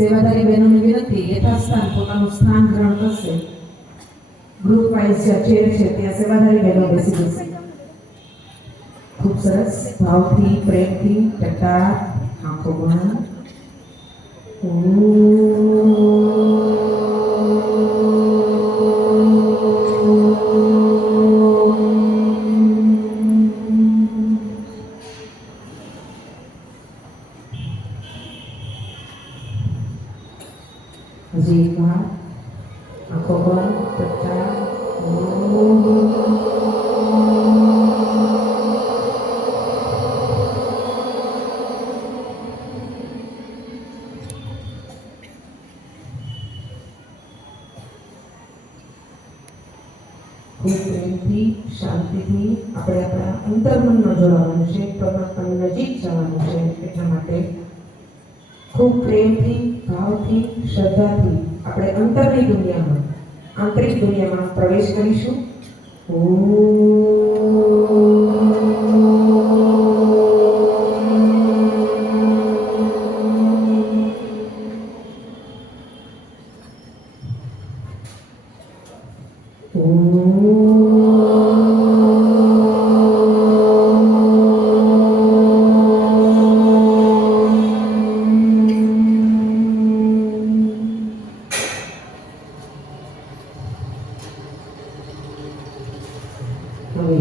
સેવાધારી બહેનોની વિનંતી, યથાસ્થાન પોતાનું સ્થાન ગ્રહણ કરશે. ગ્રુપ વાઇઝ જે ચેર છે ત્યાં સેવાધારી બહેનો બેસી જશે. ખૂબ સરસ ભાવથી, પ્રેમથી, ટટા આંખો બંધ. હજી એક વાર આંખો બંધ, ટટા ખૂબ પ્રેમથી, શાંતિથી આપણે આપણા અંતર્મનમાં જોડાવાનું છે, પરમાત્માની નજીક જવાનું છે. એટલા માટે ખૂબ પ્રેમથી, ભાવથી, શ્રદ્ધાથી આપણે અંતરની દુનિયામાં, આંતરિક દુનિયામાં પ્રવેશ કરીશું. હવે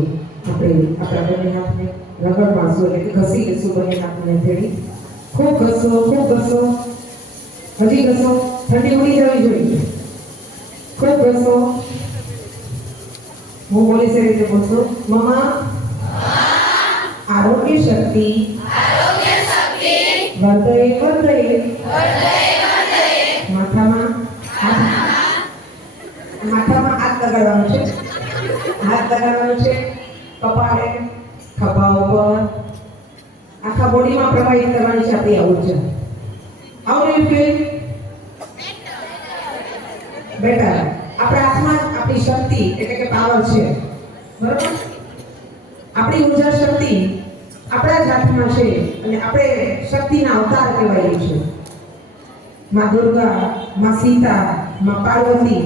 આપણે આપણા બંને હાથને રગડ મારશું, એટલે કે ઘસી લેશું બંને હાથને થેડી. ખૂબ ઘસો, ખૂબ ઘસો, હજી ઘસો, ઠંડી ઉડી જવી જોઈએ. ખૂબ ઘસો. હું બોલીશ એ રીતે બોલશો. મમા આરોગ્ય શક્તિ વર્ધયે વર્ધયે માથામાં હાથ લગાડવાનો છે. હાથ લગાડવાનો છે કપાળે, ખભા ઉપર, આખા બોડીમાં પ્રવાહિત કરવાની છે આપણી આ ઉર્જા. How do you feel? Better. આપણા હાથમાં આપણી શક્તિ એટલે કે પાવર છે, બરોબર? આપણી ઉર્જા શક્તિ આપણા જ હાથમાં છે અને આપણે શક્તિના અવતાર કહેવાય છે. માં દુર્ગા, માં સીતા, માં પાર્વતી,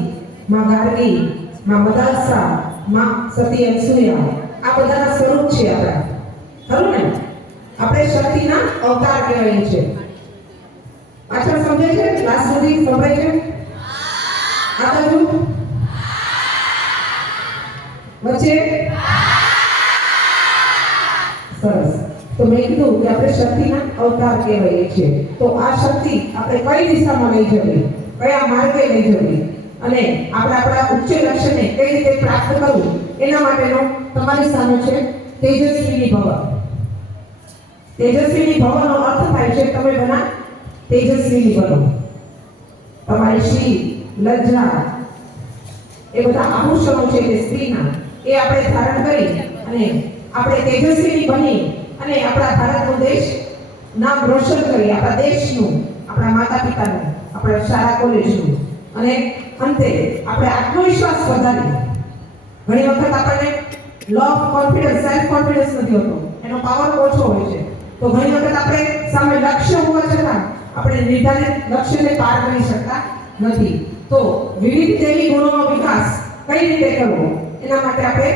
માં ગાર્ગી, માં મદાલસા, માં સતી અનસુયા, આ બધાના સ્વરૂપ છે આપણા, ખરું ને? આપણે શક્તિના અવતાર કહેવાય છે. પાછળ સમજાય છે? ક્લાસ સુધી સંભળાય છે? આ બાજુ વચ્ચે સરસ. તો મેં કીધું કે આપણે શક્તિના અવતાર કહેવાય છે. તો આ શક્તિ આપણે કઈ દિશામાં લઈ જવી, કયા માર્ગે લઈ જવી અને આપણે આપણા ઉચ્ચ લક્ષ્યને કઈ રીતે પ્રાપ્ત કરવું, એના માટેનો તમારી સામે છે તેજસ્વીની ભવ. તેજસ્વીની ભવનો અર્થ થાય છે તમે બના તેજસ્વીની બનો. તમારી શ્રી, લજ્જા, એ બધા આભૂષણો છે તે સ્ત્રીના, એ આપણે ધારણ કરી અને આપણે તેજસ્વીની બની અને આપણા ભારતનો દેશ નામ રોશન કરી, આપણા દેશનું, આપણા માતા પિતાનું, આપણા શાળા કોલેજનું, અને અંતે આપણે આત્મવિશ્વાસ વધારી. ઘણી વખત આપણને low of confidence, self confidence નથી હોતો, એનો પાવર ઓછો હોય છે. તો ઘણી વખત આપણે સામે લક્ષ્ય હોવા છતાં આપણે નિર્ધારિત લક્ષ્યને પાર કરી શકતા નથી. તો વિવિધ દેવી ગુણોનો વિકાસ કઈ રીતે કરવો, એના માટે આપણે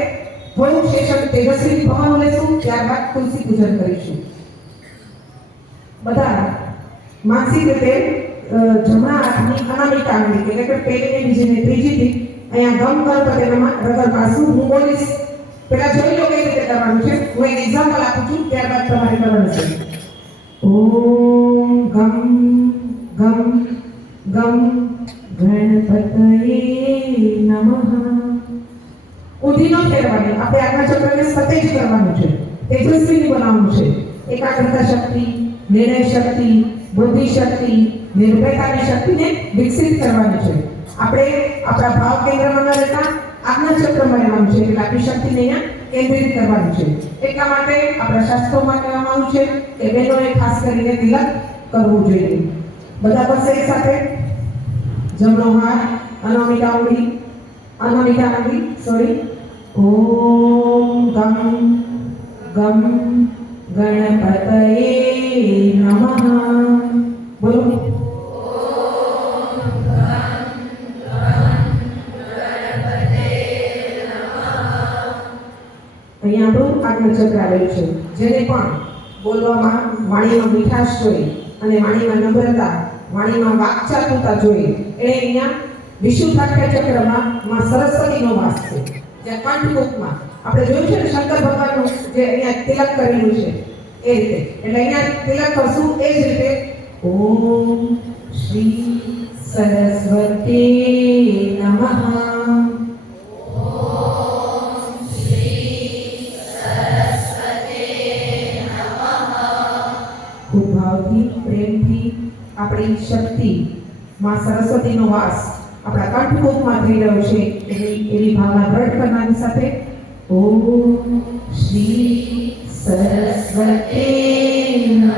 થોડું સેશન તેજસ્વી ભવન લેશું, ત્યારબાદ તુલસી પૂજન કરીશું. બધા માનસિક રીતે જમણા હાથની અનામિકા આંગળી એટલે કે પહેલી, બીજી ને ત્રીજી થી અહીંયા ગમ ગણપતિમાં રગડ મારશું. હું બોલીશ, પેલા જોઈ લો કઈ રીતે કરવાનું છે. હું એક એક્ઝામ્પલ આપું છું, ત્યારબાદ તમારે કરવાનું છે. ઓમ ગમ ગમ ગમ ગણપતયે નમઃ. ઊંધી ન ફેરવાની, આપણે આજ્ઞા ચક્રને સતેજ કરવાનું છે, તેજસ્વીની બનાવવાનું છે. એકાગ્રતા શક્તિ, નિર્ણય શક્તિ, બુદ્ધિ શક્તિ, નિર્ભયતાની શક્તિને વિકસિત કરવાની છે. આપણે આપણા ભાવ કેન્દ્રમાં ન રહેતા આજ્ઞા ચક્રમાં રહેવાનું છે, એટલે આપણી શક્તિને અહીંયા કેન્દ્રિત કરવાની છે. એટલા માટે આપણા શાસ્ત્રોમાં કહેવામાં આવ્યું છે કે બહેનોએ ખાસ કરીને તિલક કરવું જોઈએ. બધા પાસે એક સાથે જમણો હાથ, અનામિકા આંગળી, સોરી. ઓમ ગમ ગમ ગણપતયે નમઃ. બોલો. આપણું આજ્ઞાચક્ર આવેલું છે, જેને પણ બોલવામાં વાણીમાં મીઠાશ જોઈ અને વાણીમાં નમ્રતા, વાણીમાં વાકચાતુરતા જોઈ એને અહીંયા વિશુદ્ધાખ્યા ચક્રમાં માં સરસ્વતીનો વાસ છે. જ્યાં કંઠકૂપમાં આપણે જોયું છે ને શંકર ભગવાનનું જે અહીંયા તિલક કરેલું છે એ રીતે, એટલે અહીંયા તિલક કરશું એ જ રીતે ઓમ શ્રી સરસ્વતી નમઃ. ખૂબ ભાવથી પ્રેમથી આપણી શક્તિ માં સરસ્વતીનો વાસ આપણા કંઠકૂપમાં થઈ રહ્યો છે એવી ભાવના દ્રઢ કરવાની સાથે ઓમ શ્રી સરસ્વતી નમઃ.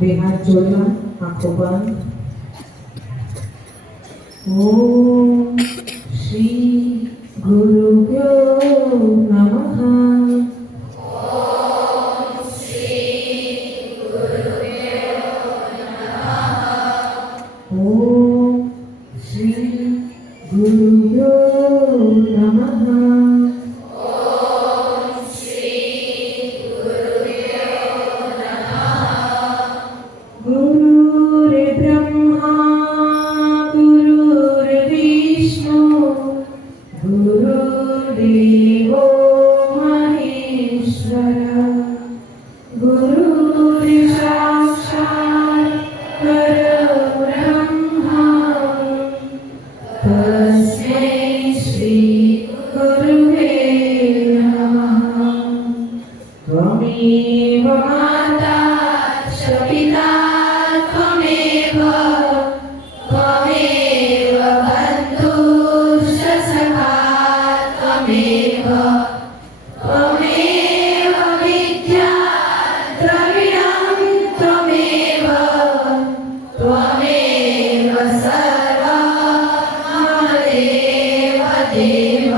બે હાથ જોડવા, આંખો બંધ. ઓમ શ્રી ગુરુભ્યો નમઃ. ઓમ શ્રી ગુરુભ્યો નમઃ. गुरुर्ब्रह्मा गुरुर्विष्णु गुरुर्देवो महेश्वरः गुरुर्साक्षात् परब्रह्मा तस्मै श्री गुरुवे नमः. त्वमेव माता च पिता त्वमेव बन्धुश्च सखा त्वमेव विद्या द्रविणं त्वमेव सर्वं देव देव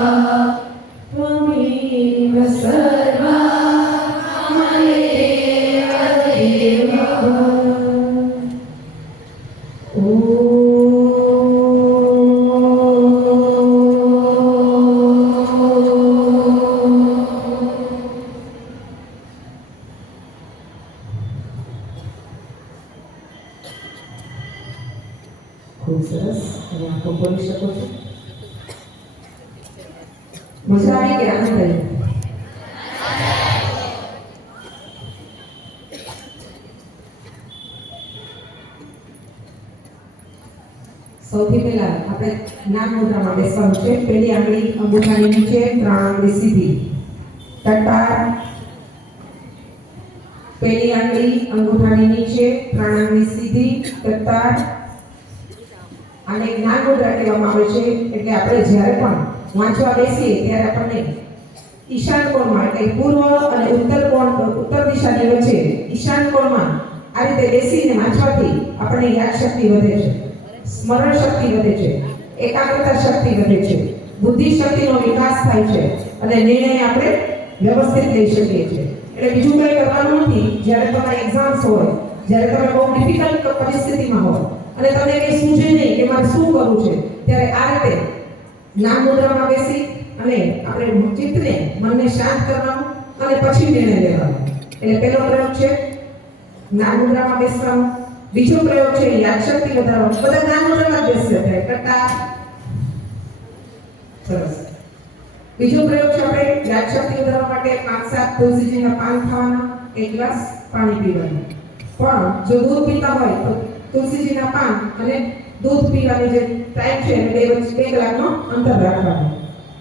त्वमेव सर्वं देव देव. ખૂબ સરસ. અને આંખો ખોલી શકો છો. મજા આવી કે આનંદ આવી? સૌથી પહેલા આપણે જ્ઞાન મુદ્રામાં બેસવાનું છે. પહેલી આંગળી અંગૂઠાની નીચે, 3 આંગળી સીધી. ટટ્ટાર. પહેલી આંગળી અંગૂઠાની નીચે, 3 આંગળી સીધી. ટટ્ટાર. આને જ્ઞાન મુદ્રા કહેવામાં આવે છે. એટલે આપણે જ્યારે પણ વાંચવા બેસીએ ત્યારે આપણને ઈશાન કોણમાં એટલે પૂર્વ અને ઉત્તર દિશાની વચ્ચે ઈશાન કોણમાં આ રીતે બેસીને વાંચવાથી આપણને યાદ શક્તિ વધે છે, સ્મરણ શક્તિ વધે છે, એકાગ્રતા શક્તિ વધે છે, બુદ્ધિ શક્તિનો વિકાસ થાય છે અને નિર્ણય આપણે વ્યવસ્થિત લઈ શકીએ છીએ. એટલે બીજું કંઈ કરવાનું નથી. જ્યારે તમારી એક્ઝામ્સ હોય, જ્યારે તમે બહુ ડિફિકલ્ટ પરિસ્થિતિમાં હોય અને તમને કંઈ સૂઝે નહીં કે મારે શું કરવું છે, ત્યારે આ રીતે જ્ઞાન મુદ્રામાં બેસી અને આપણે ચિત્તને, મનને શાંત કરવાનું અને પછી નિર્ણય લેવાનો. એટલે પહેલો પ્રયોગ છે જ્ઞાન મુદ્રામાં બેસવાનું. બીજો પ્રયોગ છે યાદશક્તિ વધારવાનો. બધા જ્ઞાન મુદ્રામાં જ બેસશે ત્યારે કરતા સરસ. બીજો પ્રયોગ છે આપણે યાદશક્તિ વધારવા માટે 5-7 તુલસીજીના પાન ખાવાના, 1 ગ્લાસ પાણી પીવાનું. પણ જો દૂધ પીતા હોય તો તુલસીજીના પાન અને દૂધ પીવાની જે ટાઈમ છે એને 2 કલાકનો અંતર રાખવાનું.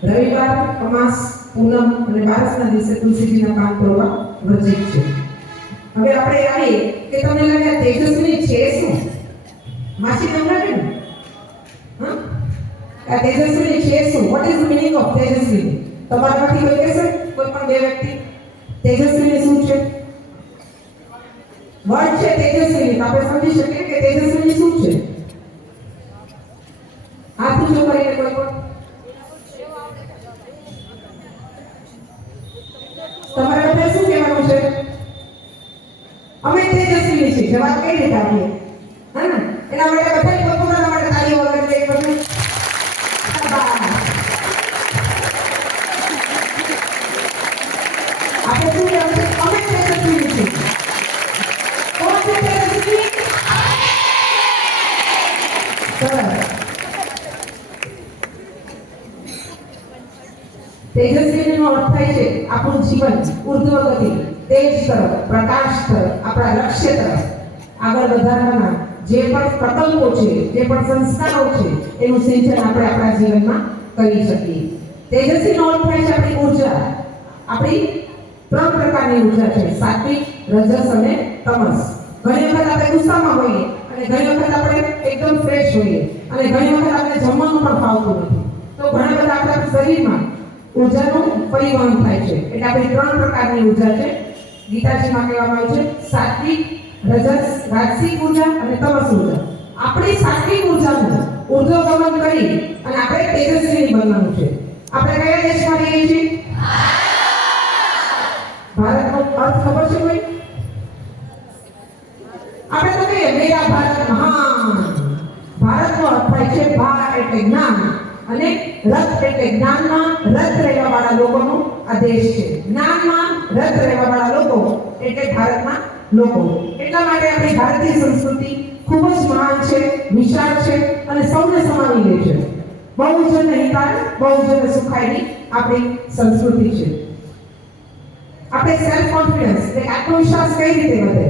રવિવાર, અમાસ, પૂનમ અને બારસના દિવસે તુલસીજીના પાન તોડવા વર્જિત છે. હવે આપણે આવીએ કે તમને લાગે તેજસ્વી છે શું? માછી નામ લાગે ને? હા, આ તેજસ્વી છે શું? What is the meaning of તેજસ્વી? તમારામાંથી કોઈ કહેશે? કોઈ પણ 2 વ્યક્તિ તેજસ્વી શું છે? વર્ડ છે તેજસ્વી. આપણે સમજી શકીએ કે તેજસ્વી શું છે? હાથ ઊંચો કરીને કોઈ પણ તમારે આપણે શું કહેવાનું છે? અમે તેજસ્વી છીએ. જવાબ કઈ રીતે આપીએ? હે ને? એના માટે બધા પોતપોતાના માટે તાળીઓ વગાડી દઈએ બધું. આપણે શું કહેવું છે? અમે તેજસ્વી છીએ. કોણ છે તેજસ્વી? સરસ. તેજસ્વીનો અર્થ થાય છે આપણું જીવન ઉર્ધ્વ ગતિ, તેજ તરફ, પ્રકાશ તરફ, આપણા લક્ષ્ય તરફ આગળ વધારવાના જે પણ પ્રકલ્પો છે, જે પણ સંસ્કારો છે, એનું સિંચન આપણે આપણા જીવનમાં કરી શકીએ. તેજસ્વીનો અર્થ થાય છે આપણી ઉર્જા. આપણી 3 પ્રકારની ઉર્જા છે: સાત્વિક, રજસ અને તમસ. ઘણી વખત આપણે ગુસ્સામાં હોઈએ અને ઘણી વખત આપણે એકદમ ફ્રેશ હોઈએ અને ઘણી વખત આપણે જમવાનું પણ ફાવતું નથી. તો ઘણા બધા આપણા શરીરમાં ઉર્જાનું પરિવહન થાય છે. એટલે આપણી 3 પ્રકારની ઉર્જા છે. ગીતાજીમાં કહેવામાં આવ્યું છે સાત્વિક, રજસ, રાજસિક ઉર્જા અને તમસ ઉર્જા. આપણી સાત્વિક ઉર્જાનું ઉર્ધ્વગમન કરી અને આપણે તેજસ્વી બનવાનું છે. આપણે કયા દેશમાં રહીએ છીએ? ભારતનો અર્થ ખબર છે કોઈ? આપણે તો કહીએ મેરા ભારત મહાન. ભારતનો અર્થ થાય છે ભા એટલે જ્ઞાન અને રથ એટલે જ્ઞાનમાં રત રહેવા વાળા લોકોનો આ દેશ છે. જ્ઞાનમાં રત રહેવા વાળા લોકો એટલે ભારતના લોકો. એટલા માટે આપણી ભારતીય સંસ્કૃતિ ખૂબ જ મહાન છે, વિશાળ છે અને સૌને સમાવી લે છે. બહુજન હિતાય બહુજન સુખાયની આપણી સંસ્કૃતિ છે. આપણે સેલ્ફ કોન્ફિડન્સ એટલે આત્મવિશ્વાસ કઈ રીતે વધે?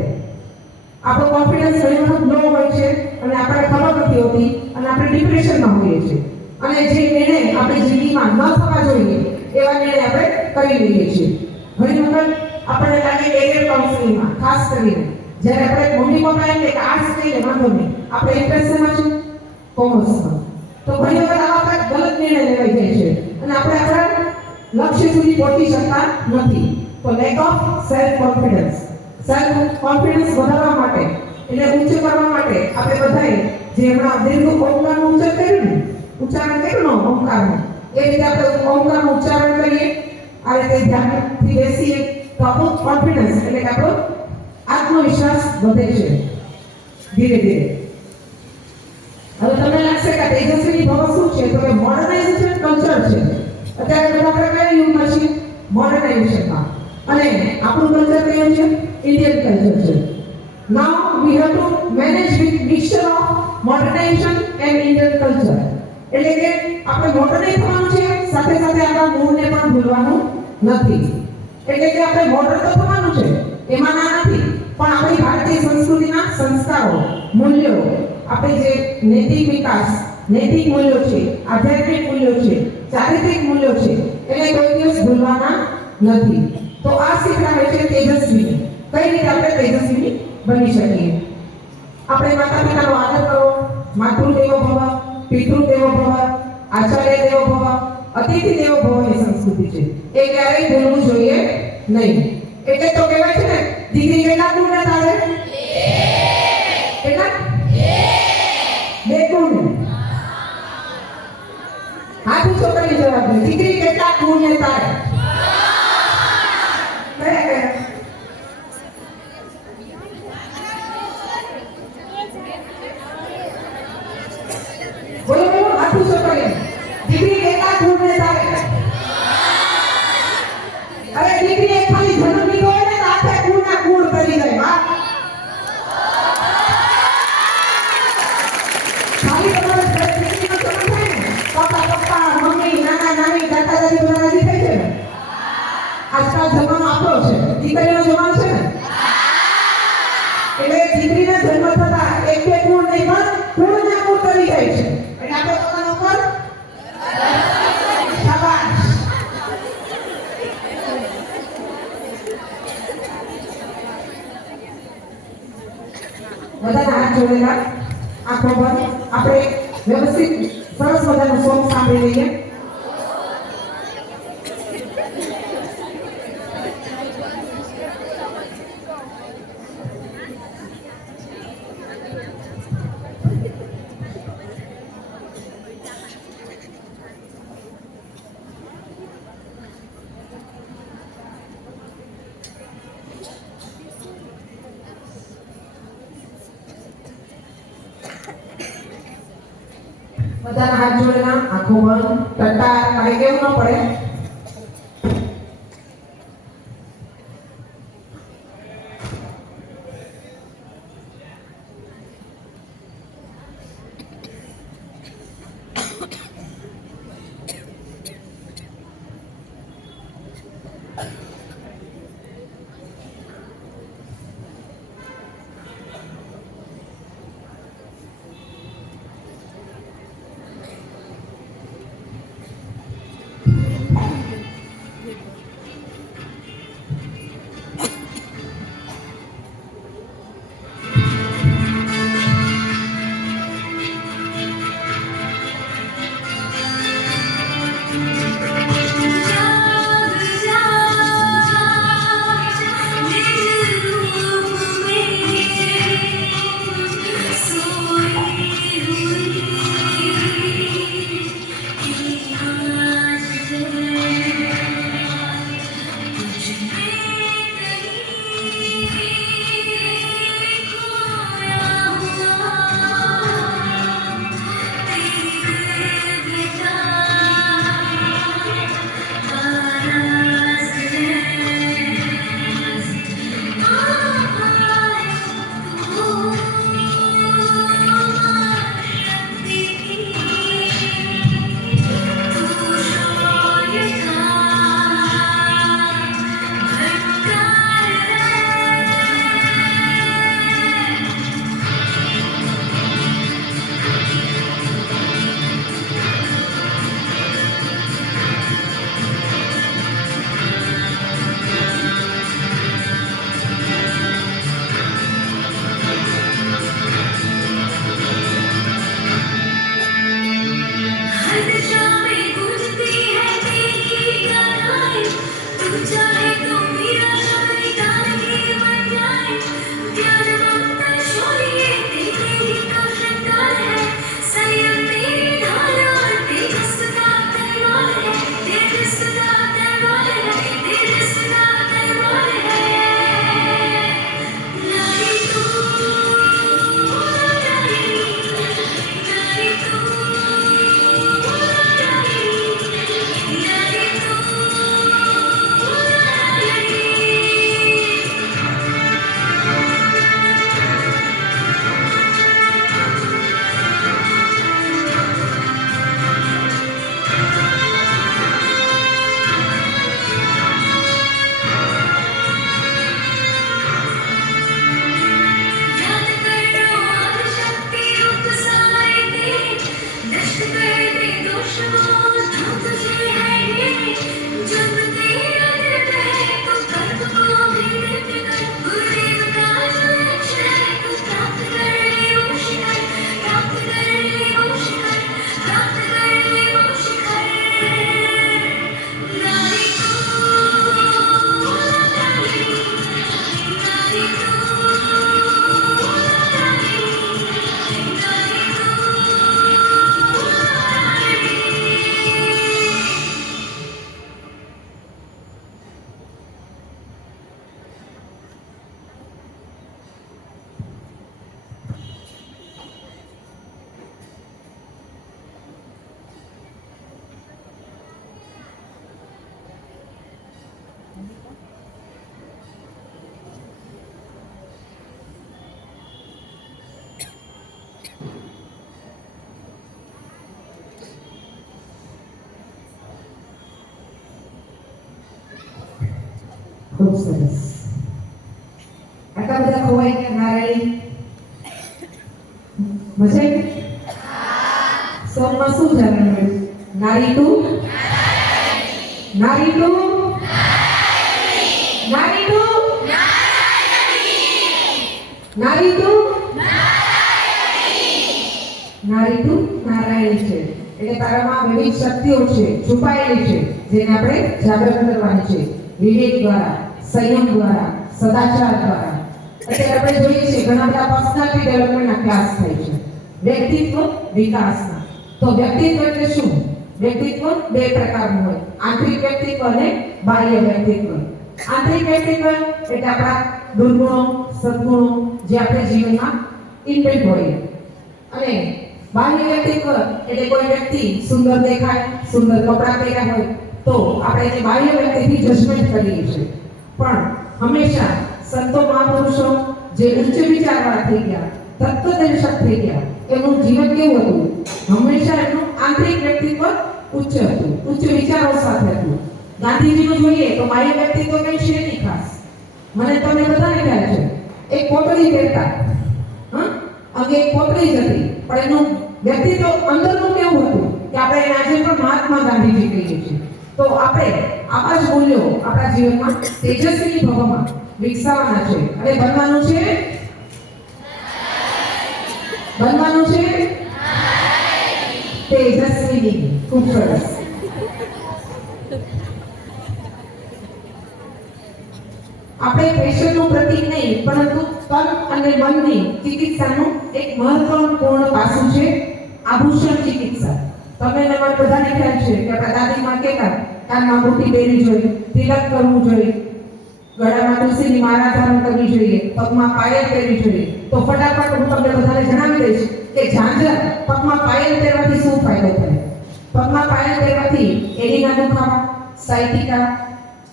આપણો કોન્ફિડન્સ ઘણી વખત લો હોય છે અને આપણને ખબર નથી હોતી અને આપણે ડિપ્રેશનમાં હોઈએ છીએ અને જે નિર્ણય આપણી જિંદગીમાં ન થવા જોઈએ એવા નિર્ણય આપણે કરી લઈએ છીએ. ઘણી વખત આપણને લાગે કેરિયર કાઉન્સિલિંગમાં ખાસ કરીને જ્યારે આપણે મમ્મી પપ્પા એમ કે આર્ટ્સ લઈને વાંધો નહીં, આપણે ઇન્ટરેસ્ટ શેમાં છે? કોમર્સમાં. તો ઘણી વખત આવા ગલત નિર્ણય લેવાઈ જાય છે અને આપણે આપણા લક્ષ્ય સુધી પહોંચી શકતા નથી. તો lack of self confidence. Self confidence વધારવા માટે એટલે ઉચ્ચ કરવા માટે આપણે બધાએ જે હમણાં દીર્ઘ ઓમકારનું ઉચ્ચારણ કર્યું ને ઓમકારનું, એ રીતે આપણે ઓમકારનું ઉચ્ચારણ કરીએ. આ રીતે ધ્યાનથી બેસીએ તો આપણું કોન્ફિડન્સ એટલે કે આપણો આત્મવિશ્વાસ વધે છે ધીરે ધીરે. હવે તમને લાગશે કે તેજસ્વીની ભવ શું છે? તો કે મોડર્નાઇઝેશન કલ્ચર છે. અત્યારે બધા આપણે કયા યુગમાં છીએ? મોડર્નાઇઝેશનમાં. અને આપણું કલ્ચર કયું છે? ઇન્ડિયન કલ્ચર છે. Now we have to manage with mixture of modernisation and Indian culture. એટલે કે આપણે મોડર્નાઇઝ થવાનું છે, સાથે સાથે આપણા મૂળને પણ ભૂલવાનું નથી. એટલે કે આપણે મોડર્ન તો થવાનું છે, એમાં ના નથી, પણ આપણી ભારતીય સંસ્કૃતિના સંસ્કારો, મૂલ્યો, આપણે જે નૈતિક વિકાસ, નૈતિક મૂલ્યો છે, આધ્યાત્મિક મૂલ્યો છે, ચારિત્રિક મૂલ્યો છે, એને કોઈ દિવસ ભૂલવાના નથી. તો આ શીખડાવે છે તેજસ્વી. કઈ રીતે આપણે તેજસ્વી બની શકીએ? આપણે માતા પિતાનો આદર કરો, માતૃદેવો ભવ, પિતૃદેવો ભવ, આચાર્ય દેવો ભવ, અતિથિ દેવો ભવની સંસ્કૃતિ છે. એ ક્યારેય ભૂલવું જોઈએ નહીં. એટલે તો કહેવાય છે ને, દીકરી કેટલા ગુણને તારે? કેટલા? 2 ગુણ. હાથ ઊંચો કરી જવાબ દે. દીકરી કેટલા ગુણને તારે? બોલો બોલો, હાથ ઊંચો કરી. દીકરી કેટલા ગુણને તારે? અરે દીકરીએ ખાલી જન્મ લીધો હોય ને તો આખે ગુણના ગુણ કરી જાય. વાહ! ખાલી તમારે દીકરીનો જન્મ થાય ને, પપ્પા, મમ્મી, નાના, નાની, દાદા, દાદી બધા રાજી થઈ છે ને? આજકાલ જમાનો આપણો છે, દીકરીનો જમાનો છે ને? એટલે દીકરીને જન્મ થતા 1-2 ગુણ નહીં પણ ગુણના ગુણ કરી જાય છે. એટલે આપણે પોતાના ઉપર શાબાશ. બધાના હાથ જોડેલા, આંખો બંધ. આપણે વ્યવસ્થિત સરસ મજાનું સોંગ સાંભળી લઈએ. બધાના હાથ જોડેના, આંખો બંધ, ટટ્ટાર કાઢે કેવું ન પડે. ખૂબ સરસ. આટલા બધા ખોવાઈ ગયા નારાયણી મજા આવી? સોમમાં શું જાણવા મળ્યું? નારી ટુ નારી ટુ નારી ટુ નારી ટુ નારી ટુ નારાયણી છે. એટલે તારામાં વિવિધ શક્તિઓ છે, છુપાયેલી છે, જેને આપણે જાગૃત કરવાની છે. વિવેક દ્વારા, સંયમ દ્વારા, સદાચાર દ્વારા. અત્યારે આપણે જોઈએ છીએ ઘણા બધા પર્સનાલિટી ડેવલપમેન્ટના ક્લાસ થાય છે, વ્યક્તિત્વ વિકાસના. તો વ્યક્તિત્વ એટલે શું? વ્યક્તિત્વ બે પ્રકારનું હોય, આંતરિક વ્યક્તિત્વ અને બાહ્ય વ્યક્તિત્વ. આંતરિક વ્યક્તિત્વ એટલે આપણા દુર્ગુણો, સદગુણો જે આપણે જીવનમાં ઇન્બિલ્ટ હોય, અને બાહ્ય વ્યક્તિત્વ એટલે કોઈ વ્યક્તિ સુંદર દેખાય, સુંદર કપડાં પહેર્યા હોય તો આપણે એને બાહ્ય વ્યક્તિથી જજમેન્ટ કરીએ છીએ. પણ હંમેશા સંતો મહાપુરુષો જે ઉચ્ચ વિચારવાળા થઈ ગયા, તત્વદર્શક થઈ ગયા, એમનું જીવન કેવું હતું? હંમેશા એમનું આંતરિક વ્યક્તિત્વ ઉચ્ચ હતું, ઉચ્ચ વિચારો સાથે હતું. ગાંધીજીનું જોઈએ તો બાહ્ય વ્યક્તિત્વ કઈ છે નહીં ખાસ. મને તમને બધાને ખ્યાલ છે, એક કોટડી પહેરતા, અંગે એક કોટડી જ હતી, પણ એનું વ્યક્તિત્વ અંદરનું કેવું હતું કે આપણે એને આજે પણ મહાત્મા ગાંધીજી કહીએ છીએ. તો આપણે આવા જ મૂલ્યો આપણા જીવનમાં તેજસ્વી ભવમાં વિકસાવવાના છે અને બનવાનું છે. તેજસ્વી. ખૂબ સરસ. આપણે પેશન્ટનું પ્રતીક નહીં, પરંતુ તન અને મનની ચિકિત્સાનું એક મહત્વપૂર્ણ પાસું છે આભૂષણ ચિકિત્સા. તમે ને મને બધાને ખ્યાલ છે કે આપણા દાદીમાં કહેતા કાનમાં બુટ્ટી પહેરવી જોઈએ, તિલક કરવું જોઈએ, ગળામાં તુલસીની માળા ધારણ કરવી જોઈએ, પગમાં પાયલ પહેરવી જોઈએ. તો ફટાફટ હું તમને બધાને જણાવી દઈશ કે ઝાંઝર પગમાં પાયલ પહેરવાથી શું ફાયદો થાય. પગમાં પાયલ પહેરવાથી એડીના દુખાવા, સાયટિકા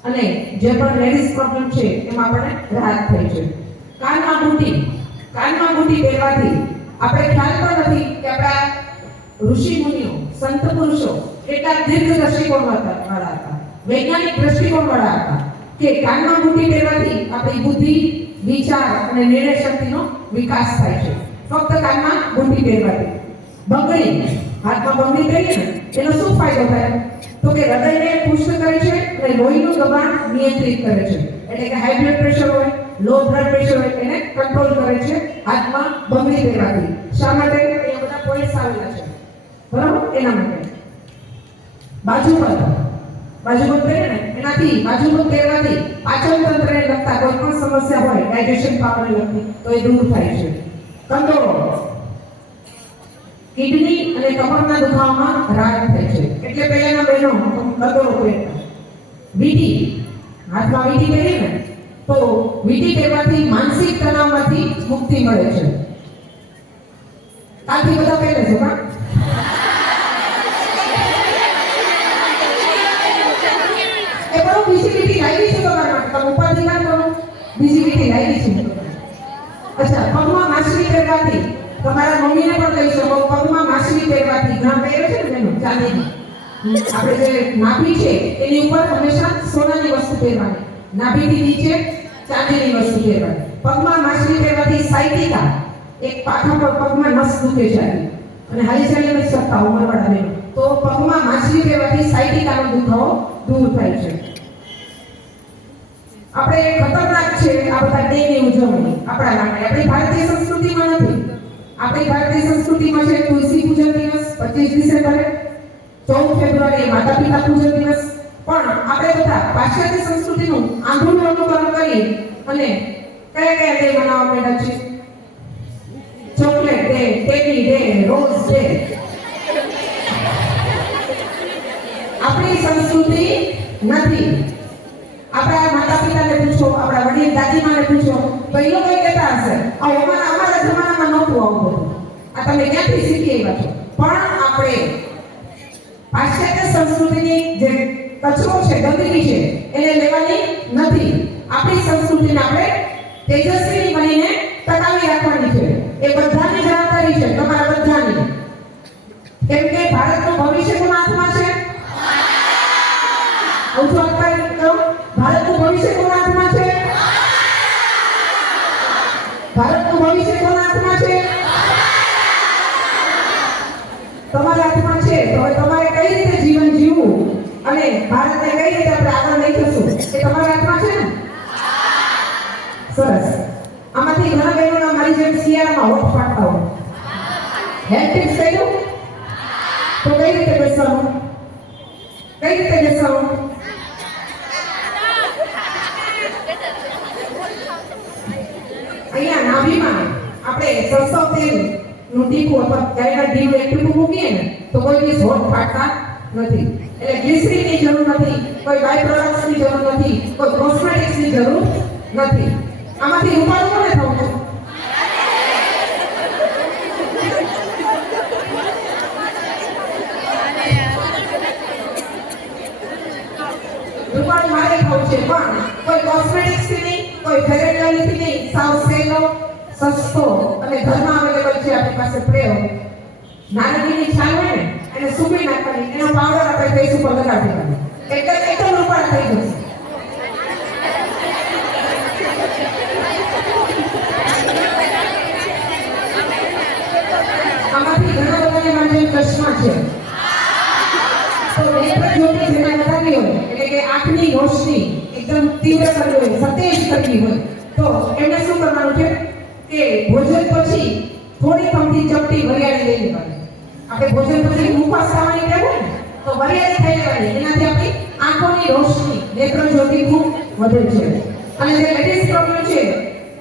અને જે પણ લેડીઝ પ્રોબ્લેમ છે એમાં આપણને રાહત થાય છે. કાનમાં બુટ્ટી પહેરવાથી આપણે ખ્યાલ પણ નથી કે આપણા ઋષિ મુનિઓ, સંત પુરુષો કેટલા દીર્ઘ દ્રષ્ટિકોણ વાળા હતા, વૈજ્ઞાનિક દ્રષ્ટિકોણ વાળા હતા કે કાનમાં બુટ્ટી પહેરવાથી આપણી બુદ્ધિ, વિચાર અને નિર્ણય શક્તિનો વિકાસ થાય છે. ફક્ત કાનમાં બુટ્ટી પહેરવાથી. બંગડી, હાથમાં બંગડી પહેરીએ ને એનો શું ફાયદો થાય? તો કે હૃદયને પુષ્ટ કરે છે અને લોહીનું દબાણ નિયંત્રિત કરે છે. એટલે કે હાઈ બ્લડ પ્રેશર હોય, લો બ્લડ પ્રેશર હોય એને કંટ્રોલ કરે છે હાથમાં બંગડી પહેરવાથી. શા માટે? એ બધા પોઈન્ટ્સ આવેલા છે, બરાબર? એના માટે. બાજુબંધ પહેરે ને એનાથી, બાજુબંધ પહેરવાથી પાચન તંત્રને લગતા કોઈ પણ સમસ્યા હોય, ડાયજેશન પાવરને લગતી, તો એ દૂર થાય છે. કંદોરો, કિડની અને કમરના દુખાવામાં રાહત થાય છે. એટલે પહેલાના બહેનો કંદોરો પહેરતા. વીંટી, હાથમાં વીંટી પહેરીએ ને તો વીંટી પહેરવાથી માનસિક તણાવમાંથી મુક્તિ મળે છે. કાલથી બધા પહેરે છે કા? એ બહુ બીજી વીંટી લાવી છે તમારા માટે. તમે ઉપાધિ ના કરો, બીજી વીંટી લાવી છે. અચ્છા, પગમાં માછલી પહેરવાથી તમારા મમ્મીને પણ કહી શકો, પગમાં માછલી પહેરવાથી ઘણા પહેરે છે ને બેનો ચાંદીની. આપણે જે નાભી છે એની ઉપર હંમેશા સોનાની વસ્તુ પહેરવાની, નાભીથી નીચે ચાંદીની વસ્તુ પહેરવાની. પગમાં માછલી પહેરવાથી સાયટિકા, એક પાખા પર પગમાં નસ દુખે છે અને હાલી ચાલી નથી શકતા ઉંમરવાળા બહેનો, તો પગમાં માછલી પહેરવાથી સાયટિકાનો દુખાવો દૂર થાય છે. આપણે ખતરનાક છે આ બધા ડેની ઉજવણી આપણા માટે. આપણી ભારતીય સંસ્કૃતિમાં નથી. આપણી ભારતીય સંસ્કૃતિમાં છે તુલસી પૂજન દિવસ 25 ડિસેમ્બરે, 14 ફેબ્રુઆરીએ માતા પિતા પૂજન દિવસ. પણ આપણે બધા પાશ્ચાત્ય સંસ્કૃતિનું આંધળું અનુકરણ કરી અને કયા ડે મનાવવા માંડ્યા છે? Chocolate day, teddy day, rose day. આપણી સંસ્કૃતિ નથી. આપણા માતા પિતાને પૂછો, આપણા વડીલ દાદીમાને પૂછો તો એ લોકો કહેતા હશે અમારા જમાનામાં નહોતું આવું બધું, આ તમે ક્યાંથી શીખી આવ્યા છો? પણ આપણે પાશ્ચાત્ય સંસ્કૃતિની જે કચરો છે, ગંદકી છે, એને લેવાની નથી. આપણી સંસ્કૃતિને આપણે તેજસ્વી બનીને ટકાવી રાખવાની છે. એ બધાની જવાબદારી છે, તમારા બધાની. કેમ કે ભારતનું ભવિષ્ય કોના હાથમાં છે? ભારતનું ભવિષ્ય કોના હાથમાં છે? ભારતનું ભવિષ્ય કોના હાથમાં છે? તમારા હાથમાં છે. તો હવે તમારે કઈ રીતે જીવન જીવવું અને ભારતને કઈ રીતે આપણે આગળ લઈ જશું એ તમારા હાથમાં છે ને? સરસ. આમાંથી ઘણા બહેનોના મારી જેમ શિયાળામાં હોઠ ફાટતા હોય. હેલ્થ ટિપ્સ કહ્યું તો કઈ રીતે બેસવાનું? કઈ રીતે બેસવાનું? અહીંયા નાભીમાં આપણે સરસવ તેલનું ટીપું અથવા ગાયના ઘીનું એક ટીપું મૂકીએ ને તો કોઈ દિવસ હોઠ ફાટતા નથી. એટલે ગ્લિસરીનની જરૂર નથી, કોઈ બાય પ્રોડક્ટ્સની જરૂર નથી, કોઈ કોસ્મેટિક્સની જરૂર નથી. આમાંથી રૂપાળું કોને થવું છે? સસ્તો અને ઘરમાં અવેલેબલ છે આપણી પાસે પ્રયોગ. નારંગીની છાલ હોય ને એને સૂકવી નાખવાની, એનો પાવડર આપણે ફેસ ઉપર લગાવી દેવાનો, એટલે એકદમ રૂપાળા થઈ જશે. આમાંથી ઘણા બધાને માટે ચશ્મા છે. તો નેત્ર જ્યોતિ જેને વધારવી હોય, એટલે કે આંખની રોશની એકદમ તીવ્ર કરવી હોય, સતેજ કરવી હોય, તો એમને શું કરવાનું છે કે ભોજન પછી થોડી અમથી ચપટી વરિયાળી લઈ લેવાની. આપણે ભોજન પછી ઉપવાસ ખાવાની ટેવ હોય ને, તો વરિયાળી ખાઈ લેવાની, એનાથી આપણી આંખોની રોશની નેત્ર જ્યોતિ ખૂબ વધે છે. અને જે લેડીઝ પ્રોબ્લેમ છે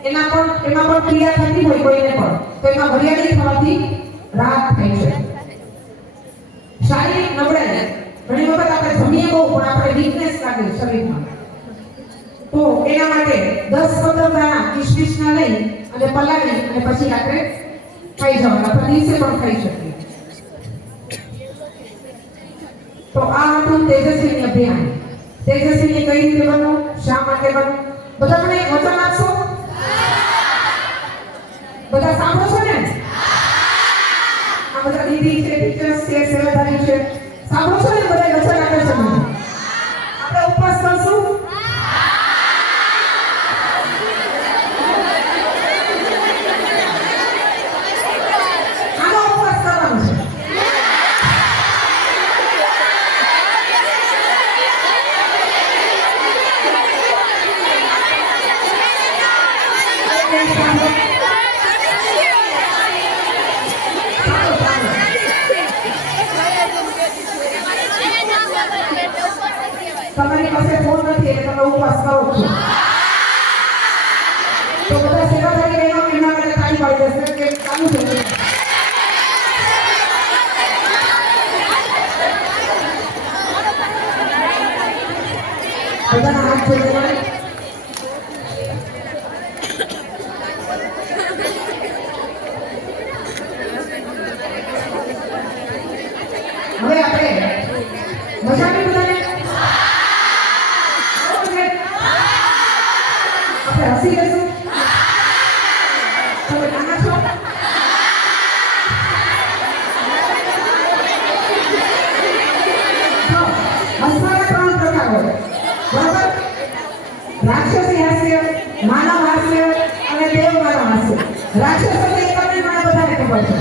એમાં પણ પીડા થતી હોય કોઈને પણ, તો એમાં વરિયાળી ખાવાથી રાહત થાય છે. શારીરિક નબળાઈ, ઘણી વખત આપણે જમીએ બહુ પણ આપણે વીકનેસ લાગે શરીરમાં, તો એના માટે 10-15 દાણા કિશમિશના લઈ અને પલાળી અને પછી રાત્રે ખાઈ જવાના, આપણે દિવસે પણ ખાઈ શકીએ. તો આ હતું તેજસ્વીની અભિયાન. તેજસ્વીની કઈ રીતે બનવું, શા માટે બનવું, બધા મને એક વચન આપશો? બધા સાંભળો છો ને? આ બધા દીદી છે, ટીચર્સ છે, સેવાધારી છે, સાંભળો છો ને? બધા વચન આપે છે મને. આપણે ઉપવાસ કરશું? આનો ઉપવાસ કરવાનો છે. તમારી પાસે ફોન નથી એટલે તમે ઉપવાસ કરો છો. તો બધા સેવાધારી બહેનો એમના માટે તાળી પાડી દેશે કે ચાલુ છે. બધાના હાથ જોડે. હવે આપણે મજા આવી બધાને? આપણે હસી લેશું? તમે નાના છો? હસવાના 3 પ્રકાર હોય, બરાબર? રાક્ષસી હાસ્ય, માનવ હાસ્ય અને દેવ માનવ હાસ્ય. રાક્ષસ એટલે તમને મને બધાને ખબર છે.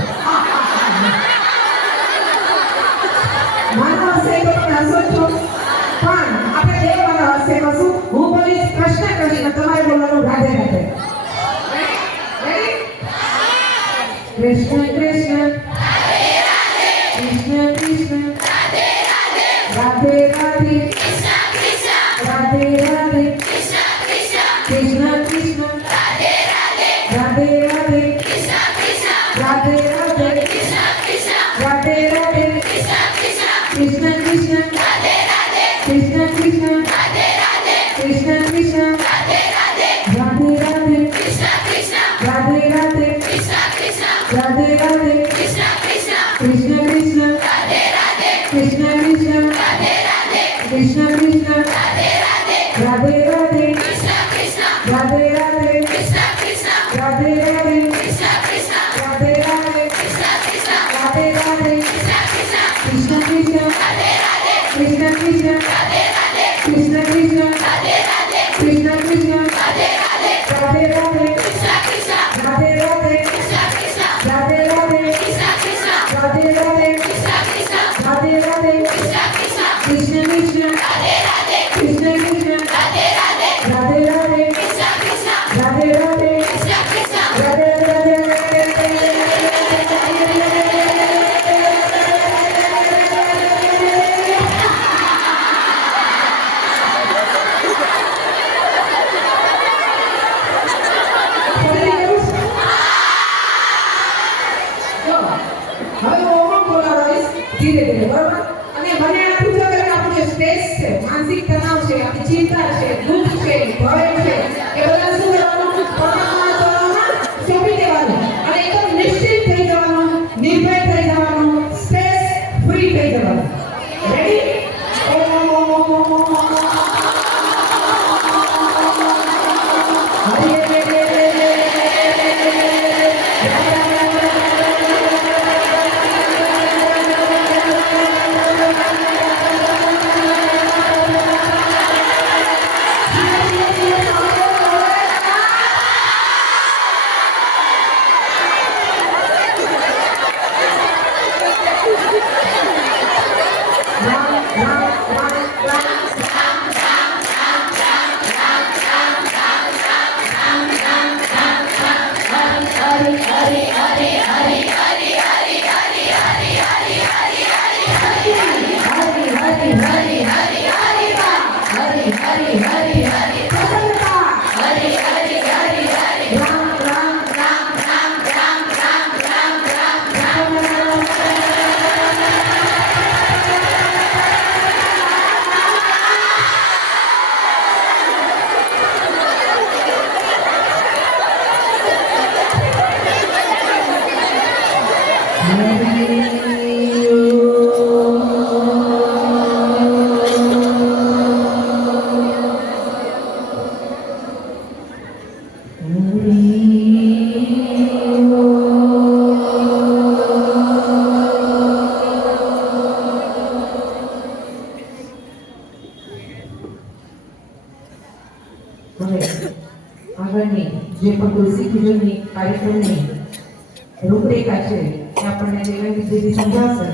માનવ હાસ્ય તો તમે હસો છો, પણ આપણે દેવ માનવ હાસ્ય કરશું. હું બોલીશ કૃષ્ણ કૃષ્ણ, તમારે બોલવાનું રાધે રાધે. કૃષ્ણ કૃષ્ણ કૃષ્ણ કૃષ્ણ રાધે રાધે રાધે રાધે કૃષ્ણ કૃષ્ણ રાધે રાધે રાધે રાધે રાધે રાધે કૃષ્ણ કૃષ્ણ કૃષ્ણ કૃષ્ણ કૃષ્ણ કૃષ્ણ રાધે રાધે રાધે રાધે રાધે રાધે કૃષ્ણ કૃષ્ણ કૃષ્ણ કૃષ્ણ કૃષ્ણ કૃષ્ણ રાધે રાધે રાધે રાધે રાધે રાધે રાધે રાધે રાધે રાધે કૃષ્ણ કૃષ્ણ કૃષ્ણ કૃષ્ણ કૃષ્ણ કૃષ્ણ કૃષ્ણ કૃષ્ણ રાધે રાધે રાધે રાધે રાધે રાધે રાધે રાધે રાધે રાધે કૃષ્ણ કૃષ્ણ કૃષ્ણ કૃષ્ણ રાધે રાધે રાધે રાધે રાધે રાધે હવે આગળની જે પણ તુલસી પૂજનની કાર્યક્રમની રૂપરેખા છે એ આપણને દેવેન્દ્ર દીદી સમજાવશે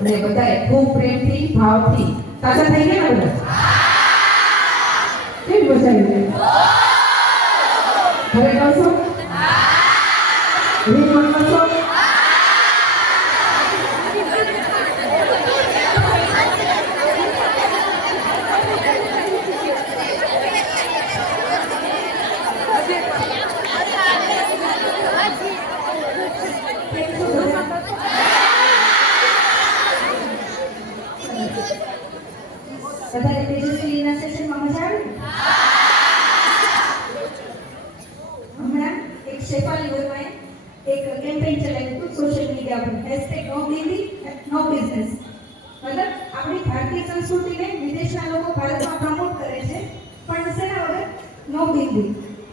અને બધાએ ખૂબ પ્રેમથી ભાવથી તાજા થઈ ગયા ને બધા કેવી મજા આવી ઘરે કરશો રીમણ કરશો બધાને તેજસ્વીના સેશનમાં મજા આવી? હમણાં એક શેફાલી વર્માએ એક કેમ્પેઇન ચલાવ્યું હતું સોશિયલ મીડિયા પર #NoBindy નો બિઝનેસ. મતલબ આપણી ભારતીય સંસ્કૃતિને વિદેશના લોકો ભારતમાં પ્રમોટ કરે છે પણ શેના વગર? નો બિંદી,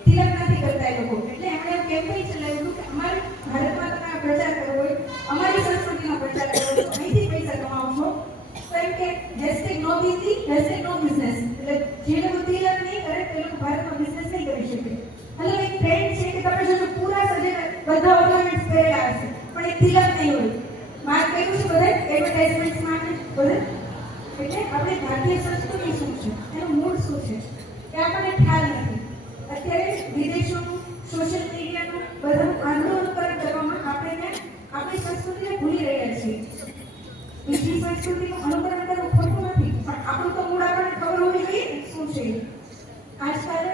તિલક નથી કરતા એ લોકો. એટલે એમણે એક કેમ્પેઇન ચલાવ્યું હતું કે અમારે ભારતમાં તમે પ્રચાર કરવો હોય, અમારી સંસ્કૃતિનો પ્રચાર કરવો હોય, અહીંથી પૈસા કમાવશો. કેમ કે #NoBindy #No business. એટલે જે લોકો તિલક નહીં કરે તે લોકો ભારતમાં બિઝનેસ નહીં કરી શકે. મતલબ એક ટ્રેન્ડ છે કે તમે જો પૂરા સજેલા બધા ઓર્નામેન્ટ્સ પહેરેલા હશે પણ એક તિલક નહીં હોય. માર્ક કર્યું છે બધા એડવર્ટાઇઝમેન્ટ્સ માટે બધા. એટલે આપણે ભારતીય સંસ્કૃતિ શું છે, એનું મૂળ શું છે એ આપણને ખ્યાલ નથી. અત્યારે વિદેશોનું સોશિયલ મીડિયાનું બધાનું આંદોલન કરવામાં આપણે આપણી સંસ્કૃતિને ભૂલી રહ્યા છીએ. બીજી સંસ્કૃતિનું અનુકરણ કરવું ખોટું નથી પણ આપણું તો મૂળ આપણને ખબર હોવી જોઈએ શું છે. આજકાલ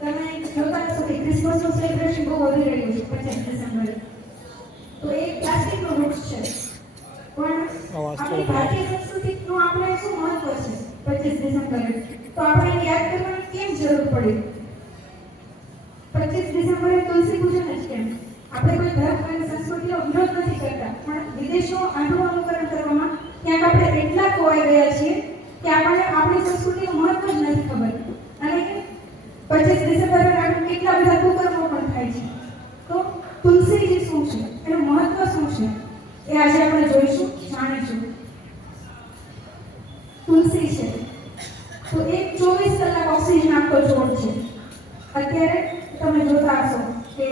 તમે જોતા હશો કે ક્રિસમસનું સેલિબ્રેશન બહુ વધી રહ્યું છે 25 ડિસેમ્બરે. તો એ પ્લાસ્ટિકનો વૃક્ષ છે પણ આપણી ભારતીય સંસ્કૃતિનું આપણે શું મહત્વ છે 25 ડિસેમ્બરે? તો આપણે એને યાદ કરવાની કેમ જરૂર પડી? 25 ડિસેમ્બરે તુલસી પૂજન જ કેમ? આપણે કોઈ ધર્મ અને સંસ્કૃતિનો વિરોધ નથી કરતા પણ વિદેશો આનું અનુકરણ કરવામાં ક્યાંક આપણે એટલા ખોવાઈ ગયા છીએ કે આપણને આપણી સંસ્કૃતિનું મહત્વ જ નથી ખબર. અને 25 ડિસેમ્બરે આપણે કેટલા બધા કુકર્મો પણ થાય છે. તો તુલસીજી શું છે, એનું મહત્વ શું છે એ આજે આપણે જોઈશું, જાણીશું. તુલસી છે તો એક 24 કલાક ઓક્સિજન આપતો છોડ છે. અત્યારે તમે જોતા હશો કે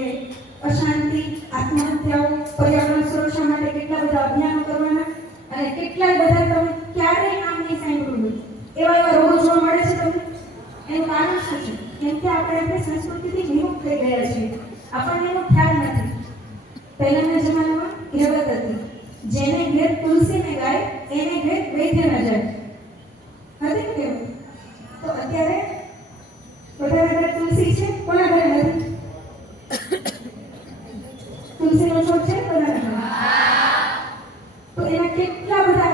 અશાંતિ, આત્મહત્યાઓ, પર્યાવરણ સુરક્ષા માટે કેટલા બધા અભિયાનો કરવાના અને કેટલા બધા તમે ક્યારેય નામ નહીં સાંભળ્યું એવા રોગો જોવા મળે છે તમને. એનું કારણ શું છે? કેમ કે આપણે આપણી સંસ્કૃતિથી વિમુખ થઈ ગયા છીએ. આપણને એનો ખ્યાલ નથી. પહેલાના જમાનામાં કહેવત હતી, જેને ઘેર તુલસી ને ગાય એને ઘેર વૈદ્ય ન જાય. નથી કેવું? તો અત્યારે બધા ઘરે તુલસી છે, કોના ઘરે નથી? તુલસીનો છોડ છે કોના ઘરે? તો એના કેટલા બધા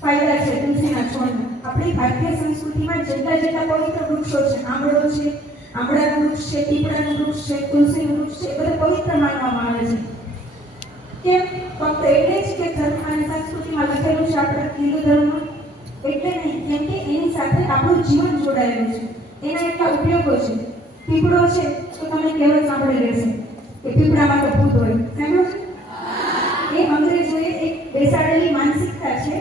ફાયદા છે તુલસીના છોડના. આપણી ભારતીય સંસ્કૃતિમાં જેટલા પવિત્ર વૃક્ષો છે, આંબળો છે, આંબળાનું વૃક્ષ છે, પીપળાનું વૃક્ષ છે, તુલસીનું વૃક્ષ છે, એ બધા પવિત્ર માનવામાં આવે છે. કેમ? ફક્ત એટલે જ કે ધર્મ અને સંસ્કૃતિમાં લખેલું છે આપણા હિન્દુ ધર્મમાં? એટલે નહીં, કેમ કે એની સાથે આપણું જીવન જોડાયેલું છે. એના એટલા ઉપયોગો છે. પીપળો છે તો તમે કહેવત સાંભળી રહેશે કે પીપળામાં તો ભૂત હોય. સાંભળો છે? એ અંગ્રેજોએ એક બેસાડેલી માનસિકતા છે.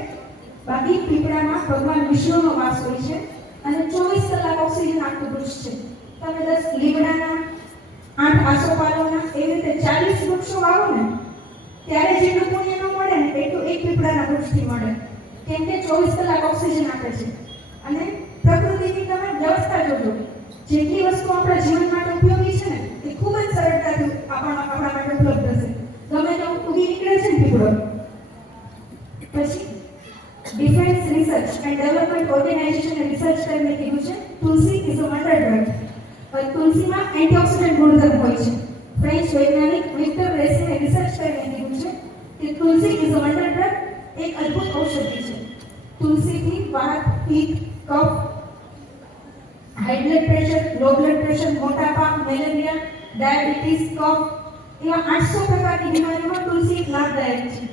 બાકી પીપળામાં ભગવાન વિષ્ણુનો વાસ હોય છે અને 24 કલાક ઓક્સિજન આપતું વૃક્ષ છે. તમે 10 લીમડાના, 8 આસોપાલવના એવી રીતે 40 વૃક્ષો વાવો ને ત્યારે જેટલું પુણ્ય ન મળે ને એટલું એક પીપળાના વૃક્ષથી મળે. કેમ કે 24 કલાક ઓક્સિજન આપે છે. અને પ્રકૃતિની તમે વ્યવસ્થા જોજો, જેટલી વસ્તુ આપણા જીવન માટે ઉપયોગી છે ને એ ખૂબ જ સરળતાથી આપણા માટે ઉપલબ્ધ છે. ગમે તે ઉગી નીકળે છે ને પીપળો. પછી ડિફેન્સ રિસર્ચ એન્ડ ડેવલપમેન્ટ ઓર્ગેનાઇઝેશને રિસર્ચ કરીને કીધું છે tulsi is a wonder drug. તુલસીમાં એન્ટીઓક્સિડન્ટ ગુણધર્મ હોય છે. ફ્રેન્ચ વૈજ્ઞાનિક વિક્ટર રેસીને રિસર્ચ કરીને કીધું છે કે tulsi is a wonder drug, એક અદ્ભુત ઔષધિ છે. તુલસીથી વાત, પિત્ત, કફ, high blood pressure, low blood pressure, મોટાપા, મેલેરિયા, ડાયાબિટીસ, કફ એવા 800 પ્રકારની બીમારીમાં તુલસી લાભદાયક છે.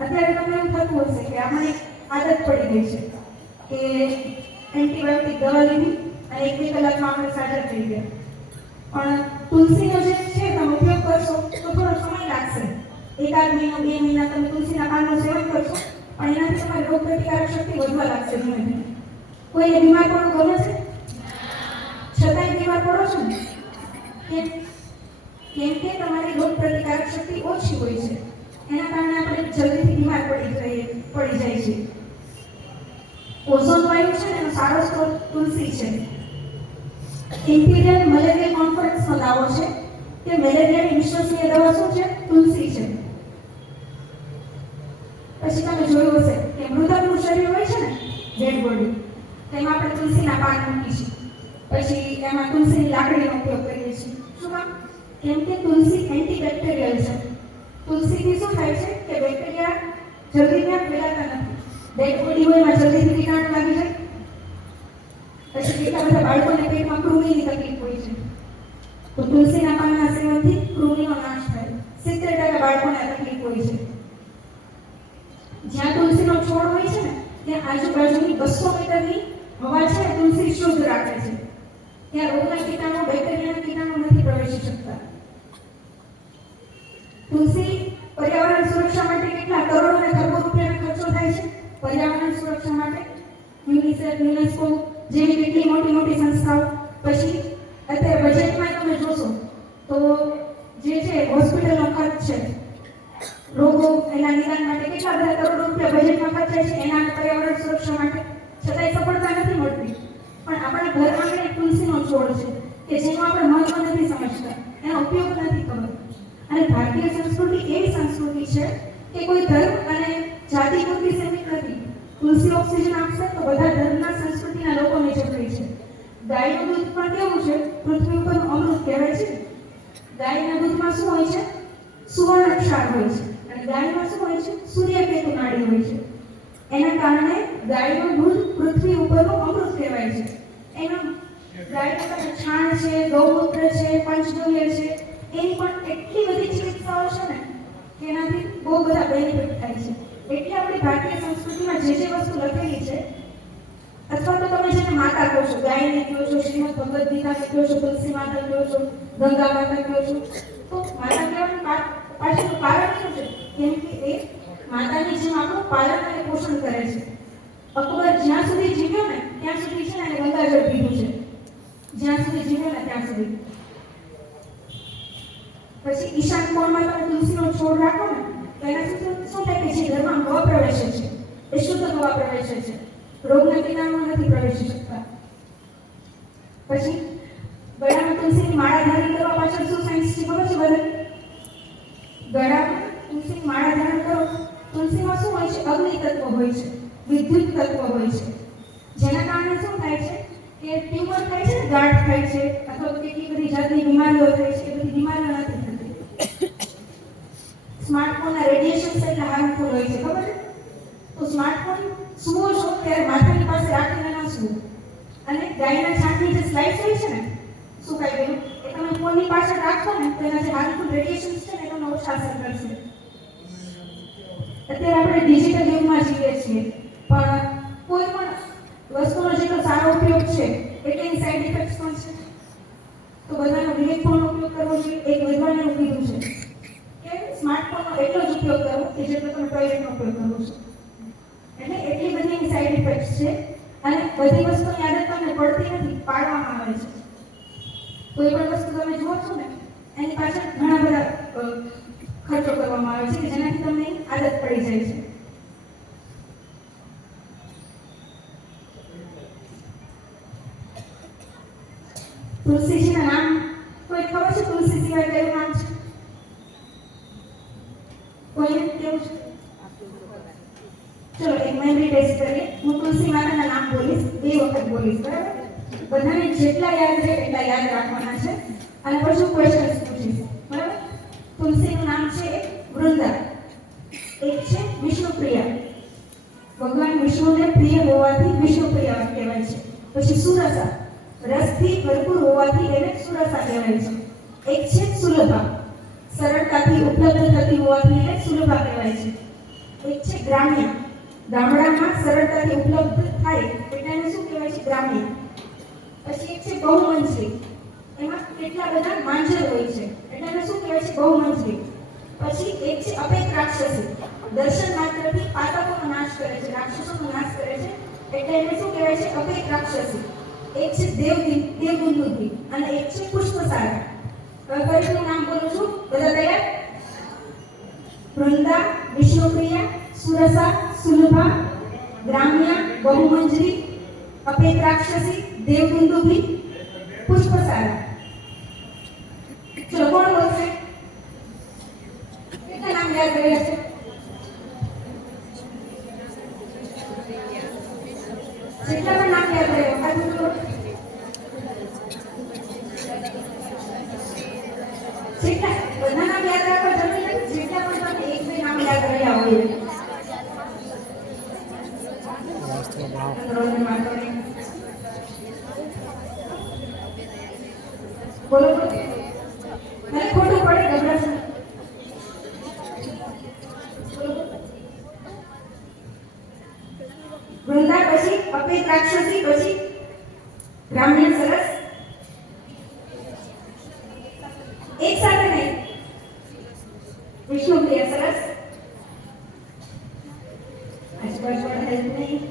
અત્યારે તમને એવું થતું હશે કે આપણને આદત પડી ગઈ છે કે એન્ટીબાયોટિક દવા લીધી અને 1-2 કલાકમાં આપણે સાજા થઈ ગયા. પણ તુલસીનો જે છે તમે ઉપયોગ કરશો તો થોડો સમય લાગશે. 1 મહિનો 2 મહિના તમે તુલસીના પાનનું સેવન કરશો પણ એનાથી તમારી રોગ પ્રતિકારક શક્તિ વધવા લાગશે ધીમે ધીમે. કોઈને બીમાર પડવું ગમે છે? છતાંય બીમાર પડો છો ને? કેમ કે તમારી રોગ પ્રતિકારક શક્તિ ઓછી હોય છે. એના કારણે આપણે જલ્દીથી બીમાર પડી જાય છે. ઓઝોન વાયુ છે ને એનો સારો સ્ત્રોત તુલસી છે. ઇમ્પિરિયલ મલેરિયા કોન્ફરન્સનો દાવો છે કે મેલેરિયાની વિશ્વસનીય દવા શું છે? તુલસી છે. પછી તમે જોયું હશે કે મૃતકનું શરીર હોય છે ને, ડેડ બોડી, તેમાં આપણે તુલસીના પાન મૂકીએ છીએ. પછી એમાં તુલસીની લાકડીનો ઉપયોગ કરીએ છીએ. શું કામ? કેમ કે તુલસી એન્ટીબેક્ટેરિયલ છે. તુલસીથી શું થાય છે કે બેક્ટેરિયા જલ્દી ત્યાં ફેલાતા નથી. ડેડ બોડી હોય એમાં જલ્દીથી કીટાણુ લાગી જાય. પછી કેટલા બધા બાળકોને પેટમાં કૃમિની તકલીફ હોય છે, તો તુલસીના પાનના સેવનથી કૃમિનો નાશ થાય. 70% બાળકોને આ તકલીફ હોય છે. જ્યાં તુલસીનો છોડ હોય છે ને ત્યાં આજુબાજુની 200 મીટરની હવા છે તુલસી શુદ્ધ રાખે છે. ત્યાં રોગના કીટાણુ, બેક્ટેરિયાના કીટાણુ નથી પ્રવેશી શકતા. તુલસી પર્યાવરણ સુરક્ષા માટે કેટલા કરોડો અને ખરબો રૂપિયાનો ખર્ચો થાય છે. પર્યાવરણ સુરક્ષા માટે યુનિસેફ, યુનેસ્કો જેવી કેટલી મોટી મોટી સંસ્થાઓ. પછી અત્યારે બજેટમાં તમે જોશો તો જે છે હોસ્પિટલનો ખર્ચ છે, રોગો એના નિદાન માટે કેટલા બધા કરોડો રૂપિયા બજેટમાં ખર્ચાય છે એના પર્યાવરણ સુરક્ષા માટે. છતાંય સફળતા નથી મળતી. પણ આપણા ઘર આંગણે તુલસીનો છોડ છે કે જેનો આપણે મહત્વ નથી સમજતા, એનો ઉપયોગ નથી ખબર. અને ભારતીય સંસ્કૃતિ એવી સંસ્કૃતિ છે કે કોઈ ધર્મ અને જાતિ પૂરતી સીમિત નથી. તુલસી ઓક્સિજન આપશે તો બધા ધર્મના, સંસ્કૃતિના લોકોને જરૂરી છે. ગાયનું દૂધ પણ કેવું છે? પૃથ્વી ઉપરનું અમૃત કહેવાય છે. ગાયના દૂધમાં શું હોય છે? સુવર્ણ ક્ષાર હોય છે. અને ગાયમાં શું હોય છે? સૂર્યકેતુ નાડી હોય છે. એના કારણે ગાયનું દૂધ પૃથ્વી ઉપરનું અમૃત કહેવાય છે. એમાં ગાયના તમે છાણ છે, ગૌમૂત્ર છે, પંચગવ્ય છે, એની પણ એટલી બધી ચિકિત્સાઓ છે ને કે એનાથી બહુ બધા બેનિફિટ થાય છે. એટલે આપણી ભારતીય સંસ્કૃતિમાં જે વસ્તુ લખેલી છે, અથવા તો તમે જેને માતા કહો છો, ગાયને કહો છો, શ્રીમદ ભગવદ ગીતાને કહો છો, તુલસી માતા કહો છો, ગંગા માતા કહો છો, તો માતા કહેવાનું પાછળનું કારણ શું છે? કેમ કે એ માતાની જેમ આપણું પાલન અને પોષણ કરે છે. અકબર જ્યાં સુધી જીવ્યો ને ત્યાં સુધી છે ને એને ગંગાજળ પીધું છે. જ્યાં સુધી જીવ્યો ને ત્યાં સુધી. પછી ઈશાન કોણમાં તમે તુલસીનો છોડ રાખો ને તો એનાથી શું થાય કે જે ઘરમાં હવા પ્રવેશે છે એ શુદ્ધ હવા પ્રવેશે છે. રોગના કીટાણુ નથી પ્રવેશી શકતા. પછી ગળામાં તુલસીની માળા ધારણ કરવા પાછળ શું સાયન્સ છે ખબર છે બધાને? ગળામાં તુલસીની માળા ધારણ કરો. તુલસીમાં શું હોય છે? અગ્નિ તત્વ હોય છે, વિદ્યુત તત્વ હોય છે. જેના કારણે શું થાય છે કે ટ્યુમર થાય છે, ગાંઠ થાય છે, અથવા તો કેટલી બધી જાતની બીમારીઓ થાય છે. એ બધી બીમારીઓ નથી થતી. સ્માર્ટફોનના રેડિયેશન એટલા હાર્મફુલ હોય છે, ખબર છે? તો સ્માર્ટફોન સુવો છો ત્યારે માથાની પાસે રાખીને ન સુવો. અને ગાયના છાણની જે સ્લાઇસ હોય છે ને, સુકાઈ ગયેલું, એ તમે ફોનની પાછળ રાખશો ને તો એના જે હાર્મફુલ રેડિયેશન છે ને તમને ઓછા અસર કરશે. અત્યારે આપણે ડિજિટલ યુગમાં જીવીએ છીએ, પણ કોઈ પણ વસ્તુનો જેટલો સારો ઉપયોગ છે એટલે એની સાઈડ ઇફેક્ટ્સ પણ છે. તો બધાનો વિવેકપૂર્ણ ઉપયોગ કરવો જોઈએ. એક વિદ્વાને એવું કીધું છે કે સ્માર્ટફોનનો એટલો જ ઉપયોગ કરવો કે જેટલો તમે ટોયલેટનો ઉપયોગ કરવો છે. એટલે એટલી બધી એની સાઈડ ઇફેક્ટ્સ છે. અને બધી વસ્તુની આદત તમને પડતી નથી, પાડવામાં આવે છે. કોઈ પણ વસ્તુ તમે જુઓ છો ને એની પાછળ ઘણા બધા ખર્ચો કરવામાં આવે છે કે જેનાથી તમને આદત પડી જાય છે. તુલસીજીના નામ કોઈ ખબર છે? તુલસી સિવાય કયું નામ છે? કોઈને કેવું છે? ચલો એક મેમરી ટેસ્ટ કરીએ. હું તુલસી માતાના નામ બોલીશ, 2 વખત બોલીશ, બરાબર? બધાને જેટલા યાદ રહે એટલા યાદ રાખવાના છે. અને પછી ક્વેશ્ચન્સ પૂછીશ, બરાબર? તુલસીનું નામ છે વૃંદા, એક છે વિષ્ણુપ્રિયા. ભગવાન વિષ્ણુને પ્રિય હોવાથી વિષ્ણુપ્રિયા કહેવાય છે. પછી સુરસા, રસથી ભરપૂર હોવાથી એને સુરસા કહેવાય છે. એક છે સુલભા, સરળતાથી ઉપલબ્ધ થતી હોવાથી એને સુલભા કહેવાય છે. એક છે ગ્રામ્ય, ગામડામાં સરળતાથી ઉપલબ્ધ થાય એટલે એને શું કહેવાય છે? ગ્રામ્ય. પછી એક છે બહુમંજરી, એમાં કેટલા બધા માંજર હોય છે એટલે એને શું કહેવાય છે? બહુમંજરી. પછી એક છે અપેત રાક્ષસી, દર્શન માત્રથી પાતકોનો નાશ કરે છે, રાક્ષસોનો નાશ કરે છે એટલે એને શું કહેવાય છે? અપેત રાક્ષસી. એક છે દેવદુંદુભી અને એક છે પુષ્પસારા. હવે ફરીથી નામ બોલું છું, બધા તૈયાર? વૃંદા, વિષ્ણુપ્રિયા, સુરસા, સુલભા, ગ્રામ્ય, બહુમંજરી, અપેત રાક્ષસી, દેવદુંદુભી, પુષ્પસારા. ચલો કોણ બોલશે? કેટલા નામ યાદ રહ્યા છે? જેટલા પણ નામ યાદ રહ્યો આ બોલો. જેટલા બધા નામ યાદ રાખવા જરૂરી નથી, જેટલા પણ તમે એક બે નામ યાદ રહ્યા હોય. બોલો બોલો. મને ખોટું પડે ગભરાશ નહીં. બોલો બોલો. વૃંદા, પછી અપેત રાક્ષસી, પછી ગ્રામ્ય. સરસ. એક સાથે નહીં. વિષ્ણુપ્રિયા. સરસ. આજુબાજુ હેલ્પ નહીં.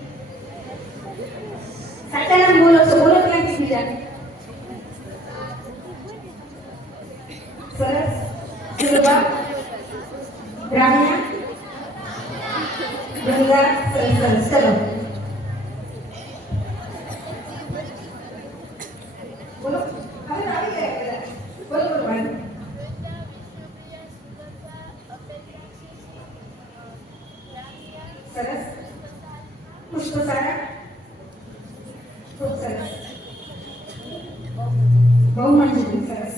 સાચા નામ બોલો છો, બોલો ક્યાંથી બીજા. સરસ. સુલભા, ગ્રામ્ય, ગંગા. સરસ સરસ. ચલો બોલો. હવે આવી ગયા બધા. બોલો બોલો વાંધો. સરસ. પુષ્પસારા. ખૂબ સરસ. બહુમંજરી. સરસ.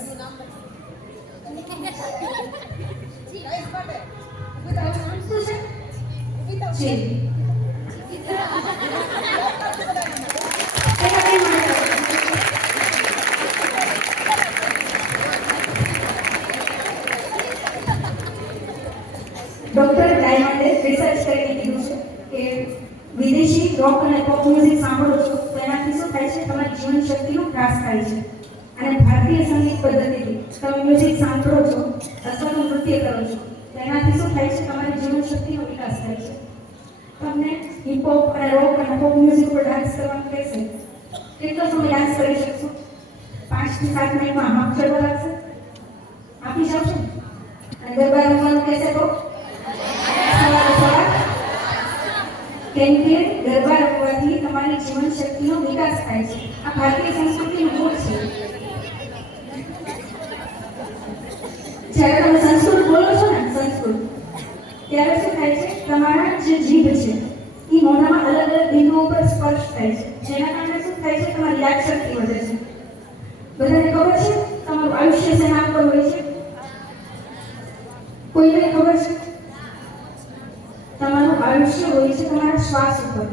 શું છે? ડોક્ટર ડાયમંડે રિસર્ચ કરીને કીધું છે કે વિદેશી રોક અને પોપ મ્યુઝિક સાંભળો છો તો એનાથી શું થાય છે? તમારી જીવન શક્તિનો નાશ થાય છે. અને ભારતીય સંગીત પદ્ધતિથી તમે મ્યુઝિક સાંભળો છો અથવા તો નૃત્ય કરો છો તો એનાથી શું થાય છે? તમારી જીવન શક્તિનો વિકાસ થાય છે. તમને હિપહોપ અને રોક અને પોપ મ્યુઝિક પર ડાન્સ કરવાનું કહેશે, કેટલો સમય ડાન્સ કરી શકશો? 5 થી 7 મિનિટમાં હાફ ચડવા લાગશે? આપી શકશો? અને ગરબા રમવાનું કહેશે તો કેમ કે ગરબા રમવાથી તમારી જીવન શક્તિનો વિકાસ થાય છે. આ ભારતીય સંસ્કૃતિનું મૂળ છે. જ્યારે તમે સંસ્કૃત બોલો છો ને, સંસ્કૃત, ત્યારે શું થાય છે? તમારા જે જીભ છે એ મોઢામાં અલગ અલગ બિંદુઓ પર સ્પર્શ થાય છે, જેના કારણે શું થાય છે? તમારી યાદ શક્તિ વધે છે. બધાને ખબર છે તમારું આયુષ્ય શેના પર હોય છે? કોઈને ખબર છે? તમારું આયુષ્ય હોય છે તમારા શ્વાસ ઉપર.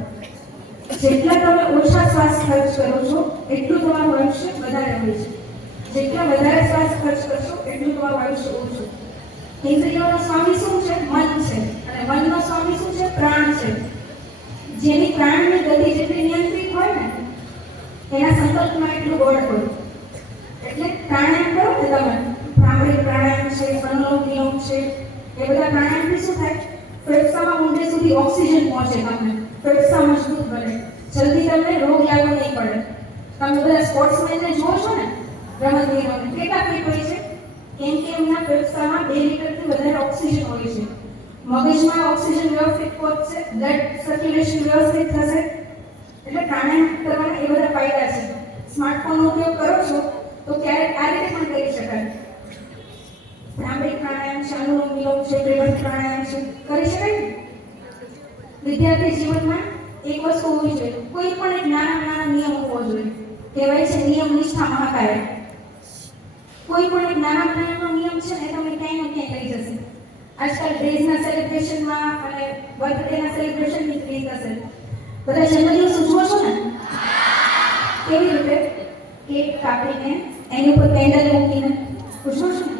જેટલા તમે ઓછા શ્વાસ ખર્ચ કરો છો એટલું તમારું આયુષ્ય વધારે હોય છે. જેટલા વધારે શ્વાસ ખર્ચ કરશો એટલું તમારું આયુષ્ય ઓછું. ઇન્દ્રિયોનો સ્વામી શું છે? મન છે. અને મનનો સ્વામી શું છે? પ્રાણ છે. જેની પ્રાણની ગતિ જેટલી નિયંત્રિત હોય ને એના સંકલ્પમાં એટલું બળ હોય. એટલે પ્રાણાયામ કરો ને તમે, ભ્રામરી પ્રાણાયામ છે, અનુલોમ વિલોમ છે, એ બધા પ્રાણાયામથી શું થાય? ફેફસામાં ઊંડે સુધી ઓક્સિજન પહોંચે, તમને ફેફસા મજબૂત બને, જલ્દી તમને રોગ લાગવો નહીં પડે. તમે બધા સ્પોર્ટ્સમેનને જુઓ છો ને, રમતવીરોને, કેટલા ફિટ હોય છે? કેમ કે એમના ફેફસામાં 2 લીટરથી વધારે ઓક્સિજન હોય છે. મગજમાં ઓક્સિજન વ્યવસ્થિત પહોંચશે, બ્લડ સર્ક્યુલેશન વ્યવસ્થિત થશે. એટલે પ્રાણાયામ કરવાના એ બધા ફાયદા છે. સ્માર્ટફોનનો ઉપયોગ કરો છો તો ક્યારેક આ રીતે પણ કરી શકાય. ભ્રામરી પ્રાણાયામ છે, અનુલોમ વિલોમ છે, ત્રિભંગ પ્રાણાયામ છે, કરી શકાય ને? વિદ્યાર્થી જીવનમાં એક વસ્તુ હોવી જોઈએ, કોઈ પણ એક નાના નિયમ હોવો જોઈએ. કહેવાય છે નિયમ નિષ્ઠા મહાકાય. કોઈ પણ એક નાનો નિયમ છે ને તમને ક્યાંય ને ક્યાંય લઈ જશે. આજકાલ ડેઝના સેલિબ્રેશનમાં અને બર્થડેના સેલિબ્રેશનની ક્રેઝ હશે. બધા જન્મદિવસ ઉજવો છો ને? કેવી રીતે? કેક કાપીને એની ઉપર કેન્ડલ મૂકીને ઉજવો છો ને?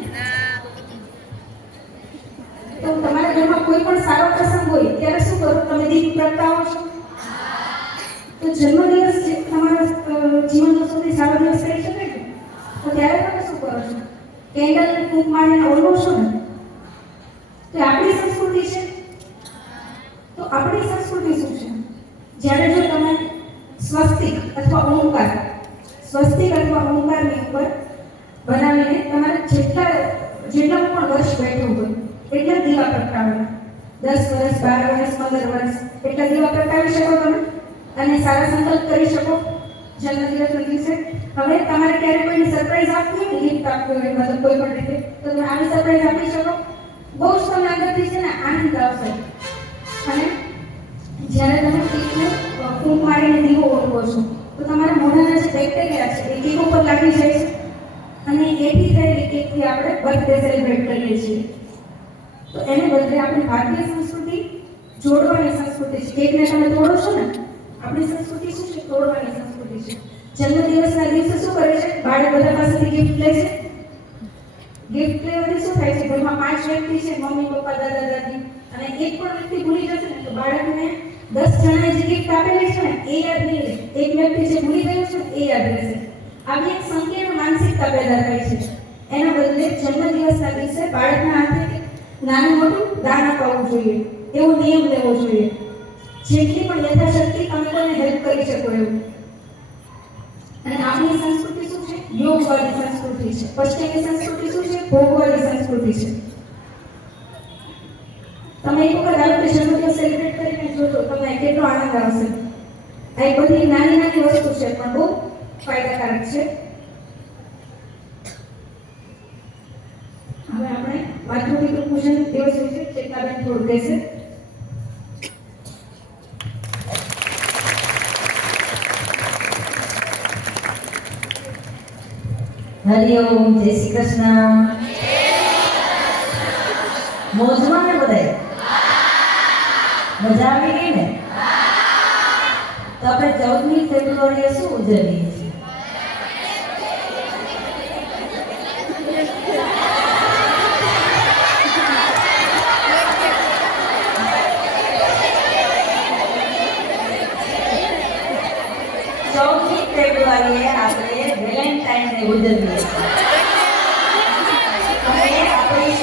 તો તમારા ઘરમાં કોઈ પણ સારો પ્રસંગ હોય ત્યારે શું કરો? તમે દીપ પ્રગટાવો છો. તો જન્મદિવસ જે તમારા જીવનનો સૌથી સારો દિવસ કહી શકાય ને, તો ત્યારે તમે શું કરો છો? કેન્ડલ ફૂંક મારીને ઓળવો છો ને. તો એ આપણી સંસ્કૃતિ છે. તો આપણી સંસ્કૃતિ શું છે? જ્યારે જો તમે સ્વસ્તિક અથવા ઓમકારની ઉપર બનાવીને તમારે જેટલા પણ વર્ષ બેઠું હોય એટલા દીવા પ્રગટાવવાના. 10 વર્ષ, 12 વર્ષ, 15 વર્ષ એટલા દીવા પ્રગટાવી શકો તમે અને સારા સંકલ્પ કરી શકો જન્મદિવસના દિવસે. હવે તમારે ક્યારે કોઈને સરપ્રાઈઝ આપવી હોય, ગિફ્ટ આપવી હોય, મતલબ કોઈ પણ રીતે, તો તમે આવી સરપ્રાઈઝ આપી શકો. બહુ જ તમને અંદરથી છે ને આનંદ આવશે. અને જ્યારે તમે કેકને ફૂંક મારીને દીવો ઓળવો છો તો તમારા મોઢાના જે બેક્ટેરિયા છે એ કેક ઉપર લાગી જાય છે અને એથી થયેલી કેકથી આપણે બર્થડે સેલિબ્રેટ કરીએ છીએ. તો એને બદલે આપણી ભારતીય સંસ્કૃતિ જોડવાની સંસ્કૃતિ છે. કેકને તમે તોડો છો ને, આપણી સંસ્કૃતિ શું છે? તોડવાની સંસ્કૃતિ છે. જન્મદિવસના દિવસે શું કરે છે? બાળક બધા પાસેથી ગિફ્ટ લે છે. ગિફ્ટ લેવાથી શું થાય છે? ઘરમાં 5 વ્યક્તિ છે, મમ્મી, પપ્પા, દાદા, દાદી, અને એક પણ વ્યક્તિ ભૂલી જશે ને તો બાળકને 10 જણાએ જે ગિફ્ટ આપેલી છે ને એ યાદ નહીં રહે. એક વ્યક્તિ જે ભૂલી ગયું છે એ યાદ રહેશે. આવી એક સંકીર્ણ માનસિકતા પેદા થાય છે. એના બદલે જન્મદિવસના દિવસે બાળકના હાથે નાનું મોટું દાન અપાવવું જોઈએ, એવો નિયમ લેવો જોઈએ. જેટલી પણ યથાશક્તિ તમે કોઈને હેલ્પ કરી શકો એવું. અને આપણી સંસ્કૃતિ શું છે? યોગવાળી સંસ્કૃતિ છે. પશ્ચિમી સંસ્કૃતિ શું છે? ભોગવાળી સંસ્કૃતિ છે. તમે એક વખત આવી રીતે જન્મદિવસ સેલિબ્રેટ કરીને જોજો, તમને કેટલો આનંદ આવશે. આ એક બધી નાની નાની વસ્તુ છે પણ બહુ ફાયદાકારક છે. હવે આપણે માતૃપિતૃ પૂજન દિવસ વિશે ચેતનાબેન થોડું કહેશે. હરિઓમ, જય શ્રી કૃષ્ણ. મોજમાં ને બધાય? મજા આવી ગઈ ને? તો આપણે 14મી ફેબ્રુઆરીએ શું ઉજવીએ છીએ? ફેબ્રુઆરીએ આપણે વેલેન્ટાઇન ડે ઉજવીએ છીએ. અને આપણી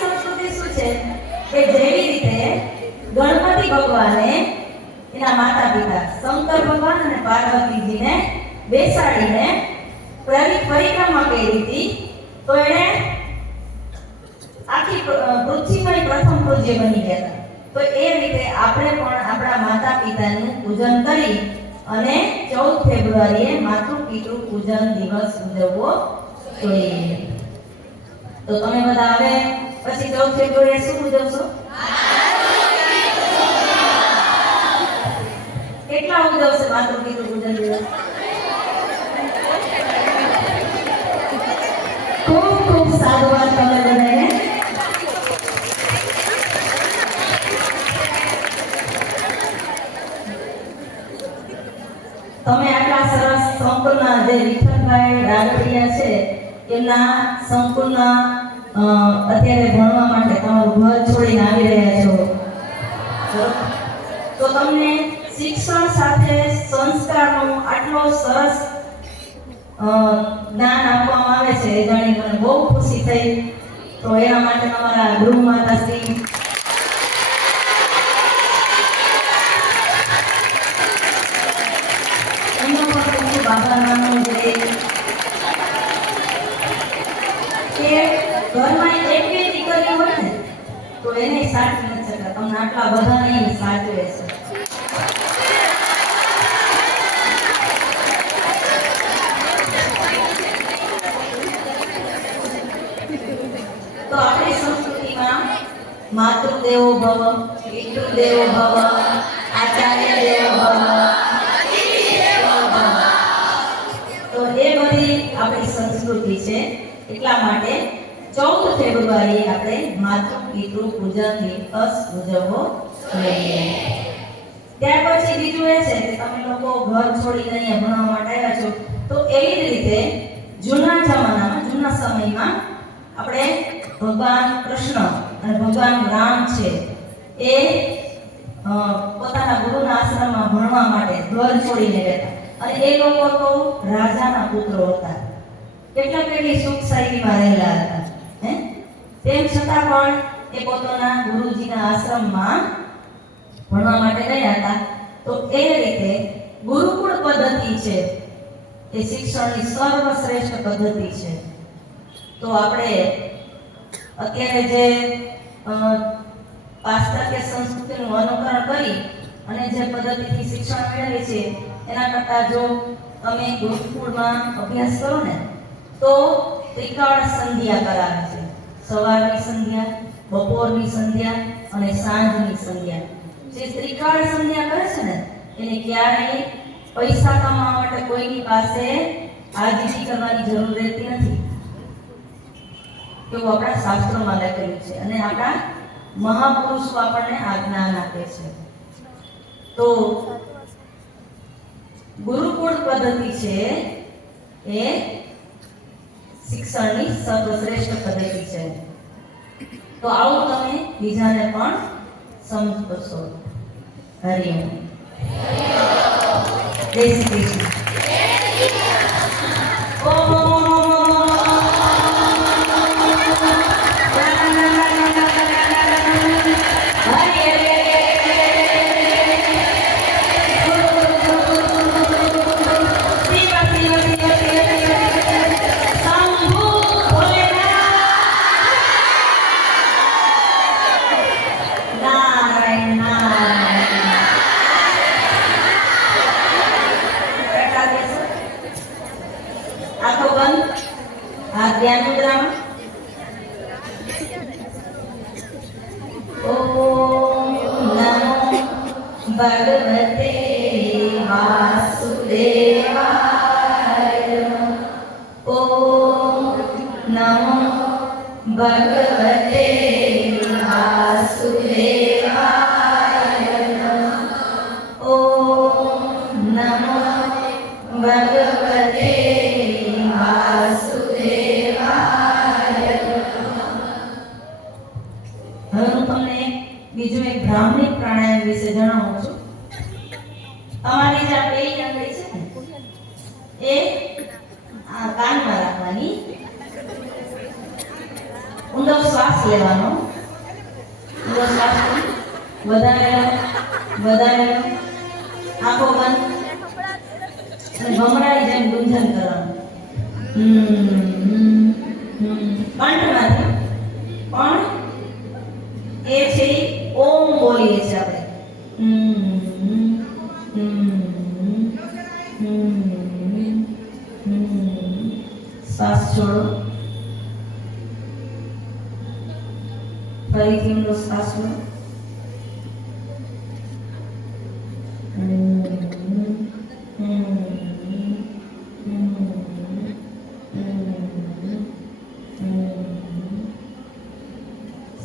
સંસ્કૃતિ શું છે કે જેવી રીતે ગણપતિ ભગવાને એના માતા પિતા શંકર ભગવાન અને પાર્વતીજીને બેસાડીને પરિક્રમા કરી હતી, તો એણે આખી પૃથ્વીમાં પ્રથમ પૂજ્ય બની ગયા હતા. તો એ રીતે આપણે પણ આપણા માતા પિતાનું પૂજન કરી અને 14 ફેબ્રુઆરીએ માતૃપિતૃ પૂજન દિવસ ઉજવવો જોઈએ. તો તમે બધા હવે પછી 14 ફેબ્રુઆરીએ શું ઉજવશો? કેટલા ઉજવશે માતૃપિતૃ પૂજન દિવસ? ખૂબ ખૂબ સાધુવાદ તમે બધાને. તમે આટલા સરસ સંપૂર્ણ જે વિઠ્ઠલભાઈ રાગડિયા છે એમના સંપૂર્ણ અત્યારે ભણવા માટે તમારું ઘર છોડીને આવી રહ્યા છો, તો તમને શિક્ષણ સાથે સંસ્કારનો આટલો સરસ જ્ઞાન આપવામાં આવે છે એ જાણી મને બહુ ખુશી થઈ. તો એના માટે તમારા ગૃહ માતાશ્રી આભાર માનવો જોઈએ કે ઘરમાં એક બે દીકરીઓ હોય ને તો એને સાચવી નથી શકતા, તમને આટલા બધાને સાચવે છે. તો આપણી સંસ્કૃતિમાં માતૃદેવો ભવ, પિતૃદેવો ભવ, આચાર્ય દેવો ભવ, આપણી સંસ્કૃતિ છે. એટલા માટે 14 ફેબ્રુઆરીએ આપણે માતૃપિતૃ પૂજન દિવસ ઉજવવો જોઈએ. ત્યાર પછી બીજું એ છે કે તમે લોકો ઘર છોડીને અહીંયા ભણવા માટે આવ્યા છો, તો એવી જ રીતે જૂના જમાનામાં જૂના સમયમાં આપણે ભગવાન કૃષ્ણ અને ભગવાન રામ છે એ પોતાના ગુરુના આશ્રમમાં ભણવા માટે ઘર છોડીને રહેતા અને એ લોકો તો રાજાના પુત્રો હતા, કેટલી સુખ શાંતિમાં રહેલા હતા હે તેમ છતાં પણ એ પોતાના ગુરુજીના આશ્રમમાં ભણવા માટે ગયા હતા. તો એ રીતે ગુરુકુળ પદ્ધતિ છે એ શિક્ષણની સર્વશ્રેષ્ઠ પદ્ધતિ છે. તો આપણે અત્યારે જે પાશ્ચાત્ય સંસ્કૃતિનું અનુકરણ કરી અને જે પદ્ધતિથી શિક્ષણ મેળવીએ છીએ એના કરતાં જો તમે ગુરુકુળમાં અભ્યાસ કરો ને તો ત્રિકાળ સંધ્યા કરાવે છે. સવારની સંધ્યા, બપોરની સંધ્યા અને સાંજની સંધ્યા. જે ત્રિકાળ સંધ્યા કરે છે ને એને ક્યારેય પૈસા કમાવા માટે કોઈની પાસે હાજરી કરવાની જરૂર રહેતી નથી, એવું આપણા શાસ્ત્રોમાં લખેલું છે અને આપણા મહાપુરુષો આપણને આ જ્ઞાન આપે છે. તો ગુરુકુળ પદ્ધતિ છે એ શિક્ષણની સર્વશ્રેષ્ઠ પદ્ધતિ છે. તો આવું તમે બીજાને પણ સમજશો. હરિ ઓમ. જય શ્રી કૃષ્ણ. આંખો બંધ, હાથ ધ્યાન મુદ્રામાં. ઓમ નમો ભગવતે વાસુદેવાય. ઓમ નમો ભગવતે વાસુદેવાય. ઓમ નમો ભગવતે વાસુદેવાય. હવે હું તમને બીજું એક બ્રાહ્મણિક પ્રાણાયામ વિશે જણાવું છું. તમારી જે આ પેલી આંગળી છે ને એ આ કાનમાં રાખવાની, ઊંડો શ્વાસ લેવાનો, ઊંડો શ્વાસ વધારે આંખો બંધ અને ભમરાની જેમ ગુંજન કરવાનું. કંઠમાંથી પણ એ છે ઓમ બોલીએ છીએ આપણે. શ્વાસ છોડો, ફરીથી ઊંડો શ્વાસ લો.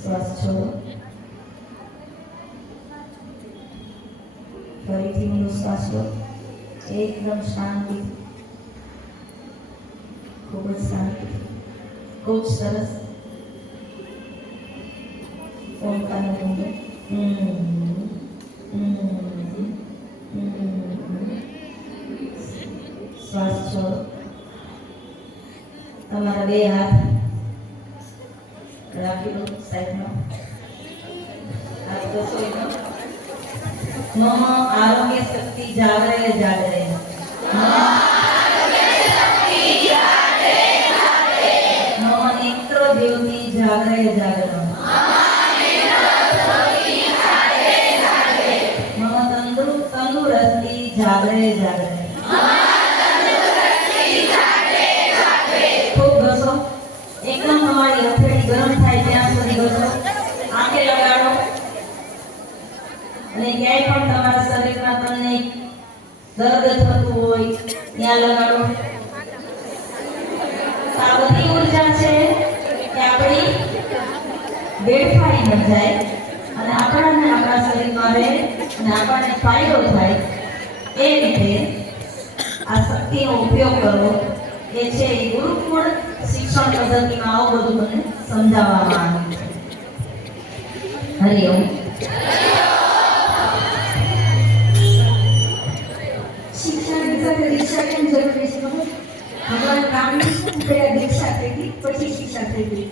શ્વાસ છોડો, ફરીથી ઊંડો શ્વાસ લો. એકદમ શાંતિ, ખૂબ જ શાંતિ, ખૂબ સરસ. ઓમકારનો ગુંજો. શ્વાસ છોડો. તમારા બે હાથ રાખી દો સાઈડમાં. હાથ ઘસોઈ દો. મમ આરોગ્ય શક્તિ જાગરે જાગરે. મમ નેત્ર જ્યોતિ જાગરે જાગરે. મમ તંદુરસ્તી જાગરે જાગરે. ખૂબ ઘસો. એકદમ તમારી હથેળી ગરમ થાય ત્યાં સુધી ઘસો. આંખે લગાડો અને ક્યાંય પણ તમારા શરીરમાં તમને દર્દ થતું હોય ત્યાં લગાડો. આ બધી ઉર્જા છે કે આપણી વેડફાઈ ન જાય અને આપણને આપણા શરીરમાં રહે અને આપણને ફાયદો થાય એ રીતે આ શક્તિનો ઉપયોગ કરવો એ છે એ ગુરુકુળ શિક્ષણ પદ્ધતિમાં આવું બધું મને સમજાવવામાં આવ્યું છે. હરિઓમ. શિક્ષણ સાથે દીક્ષા કેમ જરૂરી છે ખબર? ભગવાન રામની પહેલા દીક્ષા થઈ ગઈ, પછી શિક્ષા થઈ ગઈ.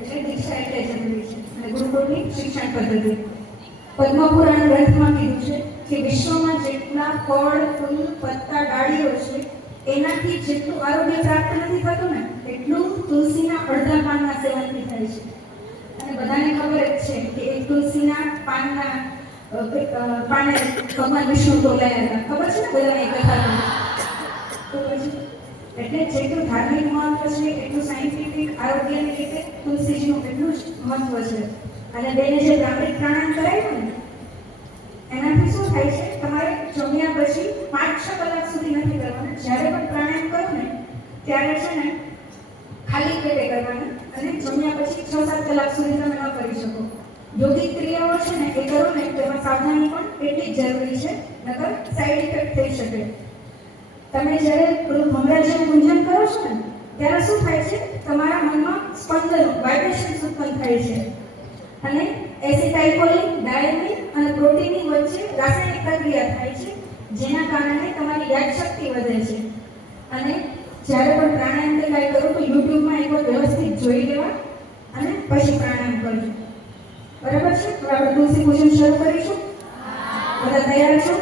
એટલે દીક્ષા એટલે જરૂરી છે. અને ગુરુકુળની શિક્ષણ પદ્ધતિ પદ્મપુરાણ ગ્રંથમાં કીધું છે કે વિશ્વમાં જેટલા ફળ, ફૂલ, પત્તા, ડાળીઓ છે એનાથી જેટલું આરોગ્ય પ્રાપ્ત નથી થતું ને એટલું તુલસીના અડધા પાનના સેવનથી થાય છે. અને બધાને ખબર જ છે કે એક તુલસીના પાનના પાને ભગવાન વિષ્ણુ તોલાયા હતા. ખબર છે ને બધાને એક કથા તો પછી એટલે જેટલું ધાર્મિક મહત્વ છે એટલું સાયન્ટિફિક આરોગ્યને રીતે તુલસીજીનું એટલું જ મહત્વ છે. અને બેને જે બ્રાહ્મણિક પ્રાણાયામ કરાવ્યું ને એનાથી શું થાય છે, તમારે જમ્યા પછી 5-6 કલાક સુધી નથી કરવાના. જ્યારે પણ પ્રાણાયામ કરો ને ત્યારે છે ને ખાલી પેટે કરવાના અને જમ્યા પછી 6-7 કલાક સુધી તમે ન કરી શકો. યોગિક ક્રિયાઓ છે ને એ કરો ને તેમાં સાવધાની પણ એટલી જ જરૂરી છે, નકર સાઈડ ઇફેક્ટ થઈ શકે. તમે જ્યારે ભમરા જેવું ગુંજન કરો છો ને ત્યારે શું થાય છે, તમારા મનમાં સ્પંદનો વાઇબ્રેશન્સ ઉત્પન્ન થાય છે અને એસિટાઇકોલિન, ડાયમિન અને પ્રોટીનની વચ્ચે રાસાયણિક પ્રક્રિયા થાય છે, જેના કારણે તમારી યાદશક્તિ વધે છે. અને જ્યારે પણ પ્રાણાયામ કે કાંઈ કરો તો યુટ્યુબમાં એકવાર વ્યવસ્થિત જોઈ લેવા અને પછી પ્રાણાયામ કરજો. બરાબર છે? તો આપણે તુલસી પૂજન શરૂ કરીશું. બધા તૈયાર છો?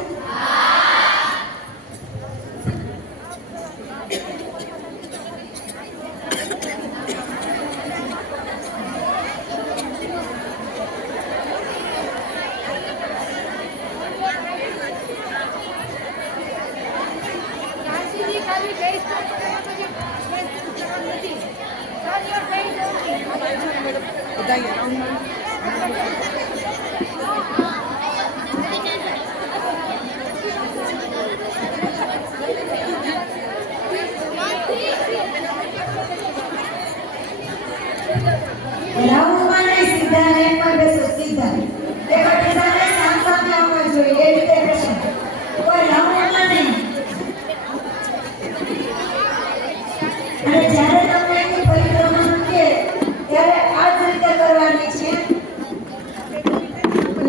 અને જ્યારે તમને એની પરિક્રમા કે ત્યારે આ જ રીતે કરવાની છે.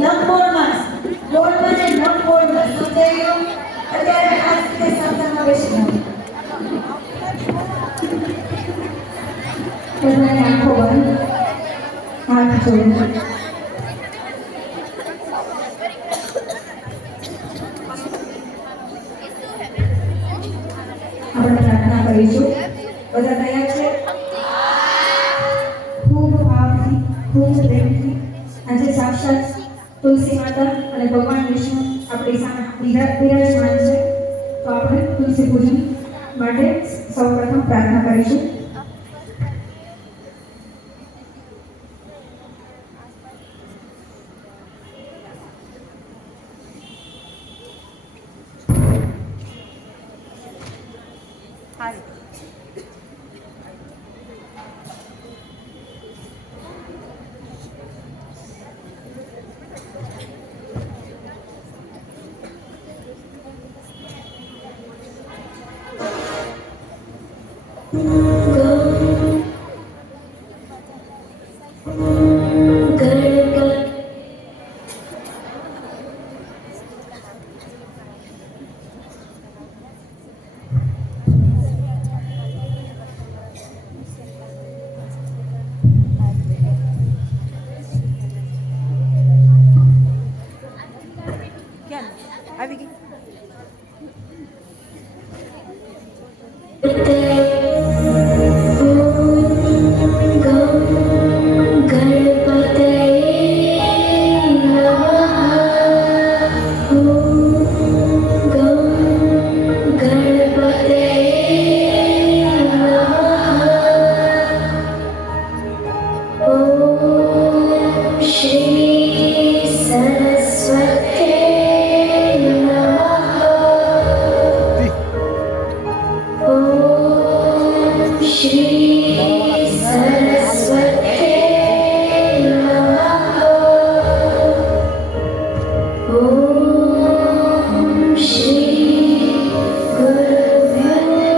લંબગોળમાં ગોળમાં ને લંબગોળમાં સમજાઈ ગયું? અત્યારે આ જ રીતે સાવધાનમાં બેસી જાઓ. બધાની આંખો બંધ, હાથ જોડો. આપણે પ્રાર્થના કરીશું. બધા તૈયાર છે? ખૂબ ભાવથી, ખૂબ પ્રેમથી આજે સાક્ષાત તુલસી માતા અને ભગવાન વિષ્ણુ આપણી સામે બિરાજમાન છે. તો આપણે તુલસી પૂજન માટે સૌપ્રથમ પ્રાર્થના કરીશું. આવી ગઈ. Om Shri Guru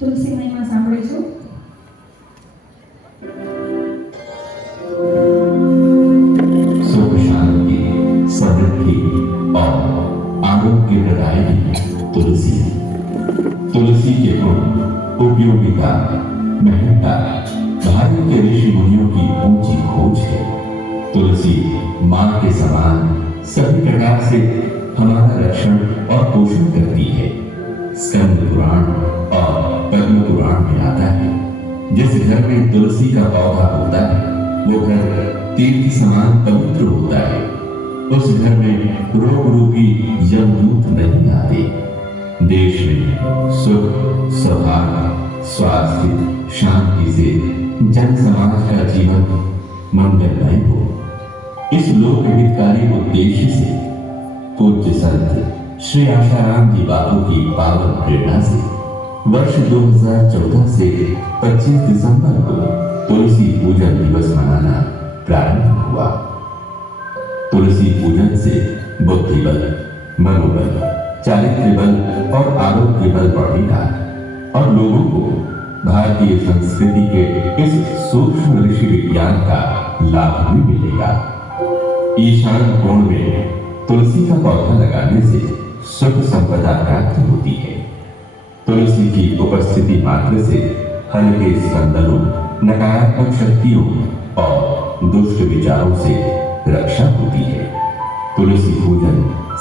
તુલસી મહિમા સાંભળીશું. सुख शांति समृद्धि और आरोग्य प्रदायिनी तुलसी। तुलसी के गुण, उपयोगिता, महत्ता भारत के ऋषि मुनियों की ऊंची खोज है। तुलसी मां के समान सभी प्रकार से हमारा रक्षण और पोषण करती है। स्कंद पुराण और पद्म पुराण में आता है, जिस घर में तुलसी का पौधा होता है वो घर तीर्थ समान पवित्र होता है। उस घर में रोग रूपी यमदूत नहीं आते। देश में सुख, सौहार्द, स्वास्थ्य, शांति से जन समाज का जीवन मंगलमय हो, इस लोक हितकारी उद्देश्य से पूज्य संत श्री आशाराम जी बापू की पावन प्रेरणा से वर्ष 2014 से 25 दिसंबर को तुलसी पूजन दिवस मनाना प्रारंभ हुआ। तुलसी पूजन से बुद्धि बल, मनोबल, चारित्र्य बल और आरोग्य बल बढ़ेगा और लोगों को भारतीय संस्कृति के इस सूक्ष्म ऋषि विज्ञान का लाभ भी मिलेगा। ईशान कोण में तुलसी का पौधा लगाने से सुख संपदा प्राप्त होती है। तुलसी की उपस्थिति मात्र से हल्के स्पंदनों, नकारात्मक शक्तियों और दुष्ट विचारों से रक्षा होती है। तुलसी पूजन,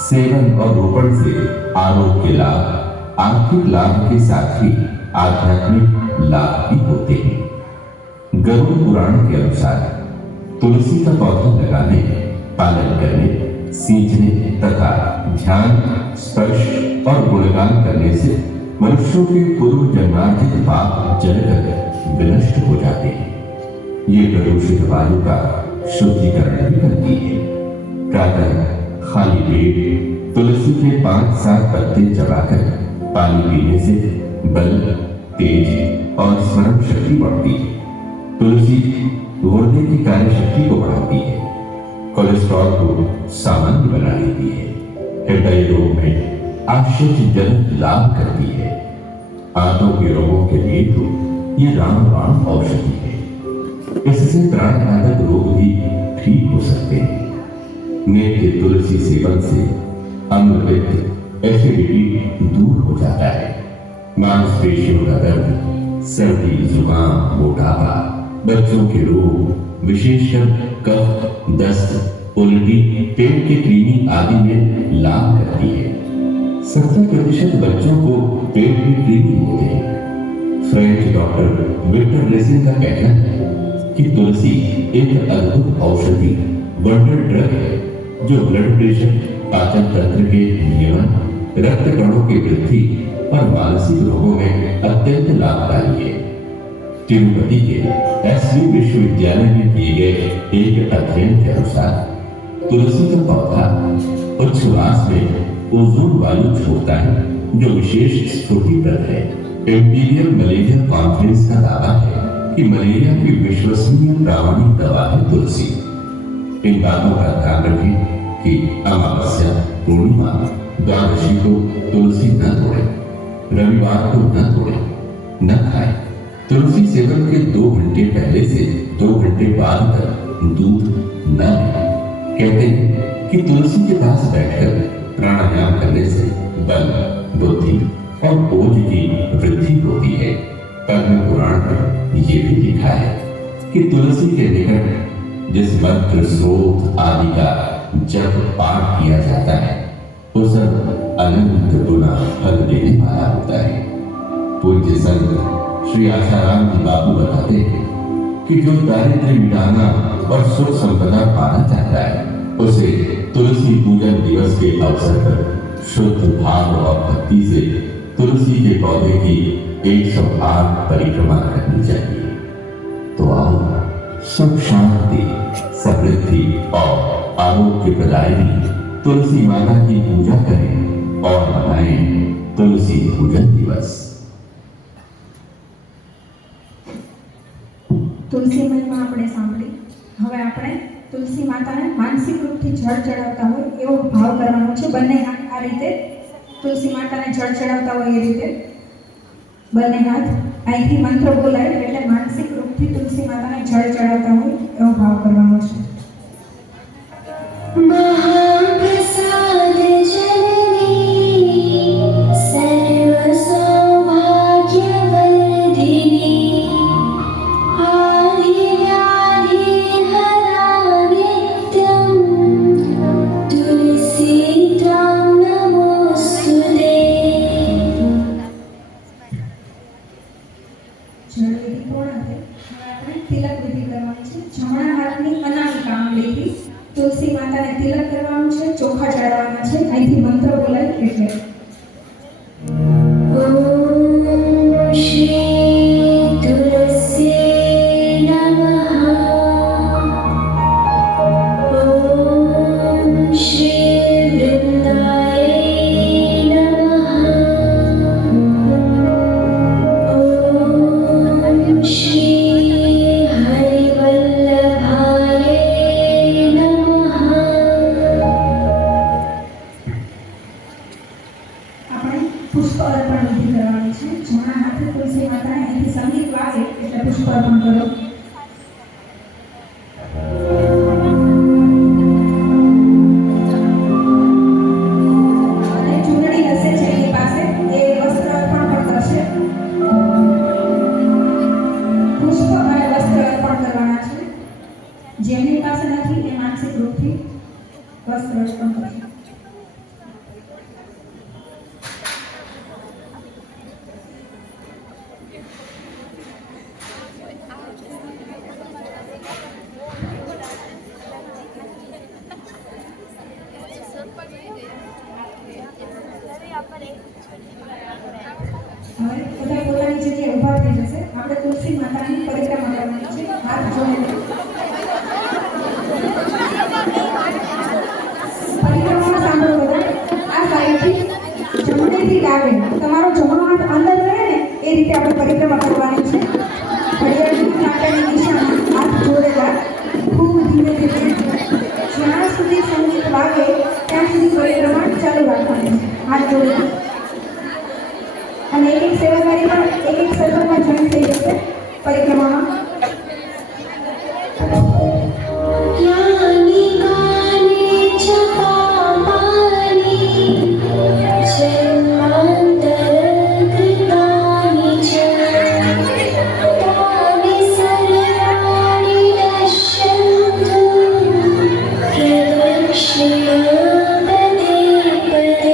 सेवन और रोपण से आरोग्य लाभ, आर्थिक लाभ के साथ ही आध्यात्मिक लाभ भी होते हैं। गरुड़ पुराण के अनुसार तुलसी का पौधा लगाने, पालन करने, सींचने तथा ध्यान, स्पर्श और गुणगान करने से मनुष्यों के पूर्व जन्मार्जित पाप जलकर विनष्ट हो जाते हैं। ये प्रदूषित वायु का शुद्धिकरण भी करती है। प्रातः खाली पेट तुलसी के 5-7 पत्ते चबाकर पानी पीने से बल, तेज और स्मरण शक्ति बढ़ती है। तुलसी गुर्दे की कार्य शक्ति को बढ़ाती है, कोलेस्ट्रॉल को सामान्य बना देती है, हृदय रोग में आश्चर्यजनक लाभ करती है। आंतों के रोगों के लिए तो ये रामबाण औषधि है। इससे प्राणघातक रोग भी ठीक हो सकते हैं। नित्य तुलसी सेवन से अम्लपित्त, एसिडिटी दूर हो जाता है। मांसपेशियों का दर्द, सर्दी, जुकाम, मोटापा, बच्चों के रोग, विशेषकर कफ, दस्त, उल्टी, पेट के कृमि आदि में लाभ करती है। 70% बच्चों को पेट में कृमि होते हैं। फ्रेंच डॉक्टर विक्टर लेसिन का कहना है कि तुलसी एक अद्भुत औषधि, वंडर ड्रग है, जो ब्लड प्रेशर, पाचन तंत्र के नियमन, रक्त कणों की वृद्धि और मानसिक रोगों में अत्यंत लाभकारी है। तिरुपति के एसवी विश्वविद्यालय में किए गए एक अध्ययन के अनुसार तुलसी का पौधा उच्छ्वास में ओजोन वायु छोड़ता है, जो विशेष स्फूर्तिप्रद है। इंपीरियल मलेरिया कॉन्फ्रेंस का दावा है कि मलेरिया की विश्वसनीय प्रामाणिक दवा है तुलसी। इन बातों का ध्यान रखें कि अमावस्या, पूर्णिमा, द्वादशी को तुलसी न तोड़ें, रविवार को न तोड़ें, न खाएं। तुलसी सेवन के 2 घंटे पहले से 2 घंटे बाद तक दूध न लें। कहते हैं कि तुलसी के पास बैठकर प्राणायाम करने से बल, बुद्धि और ओज की वृद्धि होती है। पद्म पुराण में ये भी लिखा है कि तुलसी के निकट जिस मंत्र, स्रोत आदि का जप पाठ किया जाता है वो सब अनंत गुना फल देने वाला होता है। पूज्य संत श्री आशाराम जी बापू बताते हैं कि जो दारिद्र्य मिटाना और सुख संपदा पाना चाहता है उसे तुलसी पूजन दिवस के अवसर पर शुद्ध भाव और भक्ति से तुलसी के पौधे की 108 परिक्रमा करनी चाहिए। तो आओ सुख, शांति, समृद्धि और आरोग्य प्रदायिनी तुलसी माता की पूजा करें और मनाएं तुलसी पूजन दिवस। તુલસી મહિમા આપણે સાંભળી. હવે આપણે તુલસી માતાને માનસિક રૂપથી જળ ચડાવતા હોય એવો ભાવ કરવાનો છે. બંને હાથ આ રીતે તુલસી માતાને જળ ચડાવતા હોય એ રીતે બંને હાથ અહીંથી મંત્ર બોલાય એટલે માનસિક રૂપથી તુલસી માતાને જળ ચડાવતા હોય એવો ભાવ કરવાનો છે. महाप्रसाद जननी सर्व सौभाग्यवर्धिनी आदिव्याधि हरा नित्यं तुलसी त्वां नमोस्तुते. જળ વિધિ પૂર્ણ થઈ. હવે આપણે તિલક વિધિ કરવાની છે. જમણા હાથની અનામિકા આંગળીથી તુલસી માતાને તિલક કરવાનું છે, ચોખા ચડાવવાના છે. અહીંથી મંત્ર બોલાય એટલે ॐ श्री तुलसी नमः. ॐ श्री वृन्दाय नमः. ॐ श्री हरिवल्लभाय नमः. આપણે પુષ્પ અર્પણ વિધિ કરવાની છે. જમણા હાથે તુલસી માતાને અહીંથી સંગીત વાગે એટલે પુષ્પ અર્પણ કરો. અને ચૂંટણી હશે છે એની પાસે એ વસ્ત્ર અર્પણ પણ કરશે. પુષ્પ અને વસ્ત્ર અર્પણ કરવાના છે. જેમની પાસે નથી એ માનસિક રૂપથી વસ્ત્ર અર્પણ કરશે. હવે બધા પોતાની જગ્યાએ ઊભા થઈ જશે. આપણે તુલસી માતાની પરિક્રમા કરવાની છે. હાથ જોડીને પરિક્રમા સાંભળો બધા. આ સાઈડથી જમણેથી ડાબે તમારો જમણો હાથ અંદર રહે ને એ રીતે આપણે પરિક્રમા કરવાની છે. ઘડિયાળની કાંટાની દિશામાં હાથ જોડેલા ખૂબ ધીમે ધીમે જ્યાં સુધી સંગીત વાગે ત્યાં સુધી પરિક્રમા ચાલુ રાખવાની છે. હાથ જોડેલા અને એક સેવાકારી પણ એક સર્કલમાં જોઈન થઈ જશે પરિક્રમામાં. यानि कानि च पापानि जन्मान्तरकृतानि च तानि सर्वाणि नश्यन्तु प्रदक्षिण पदे पदे.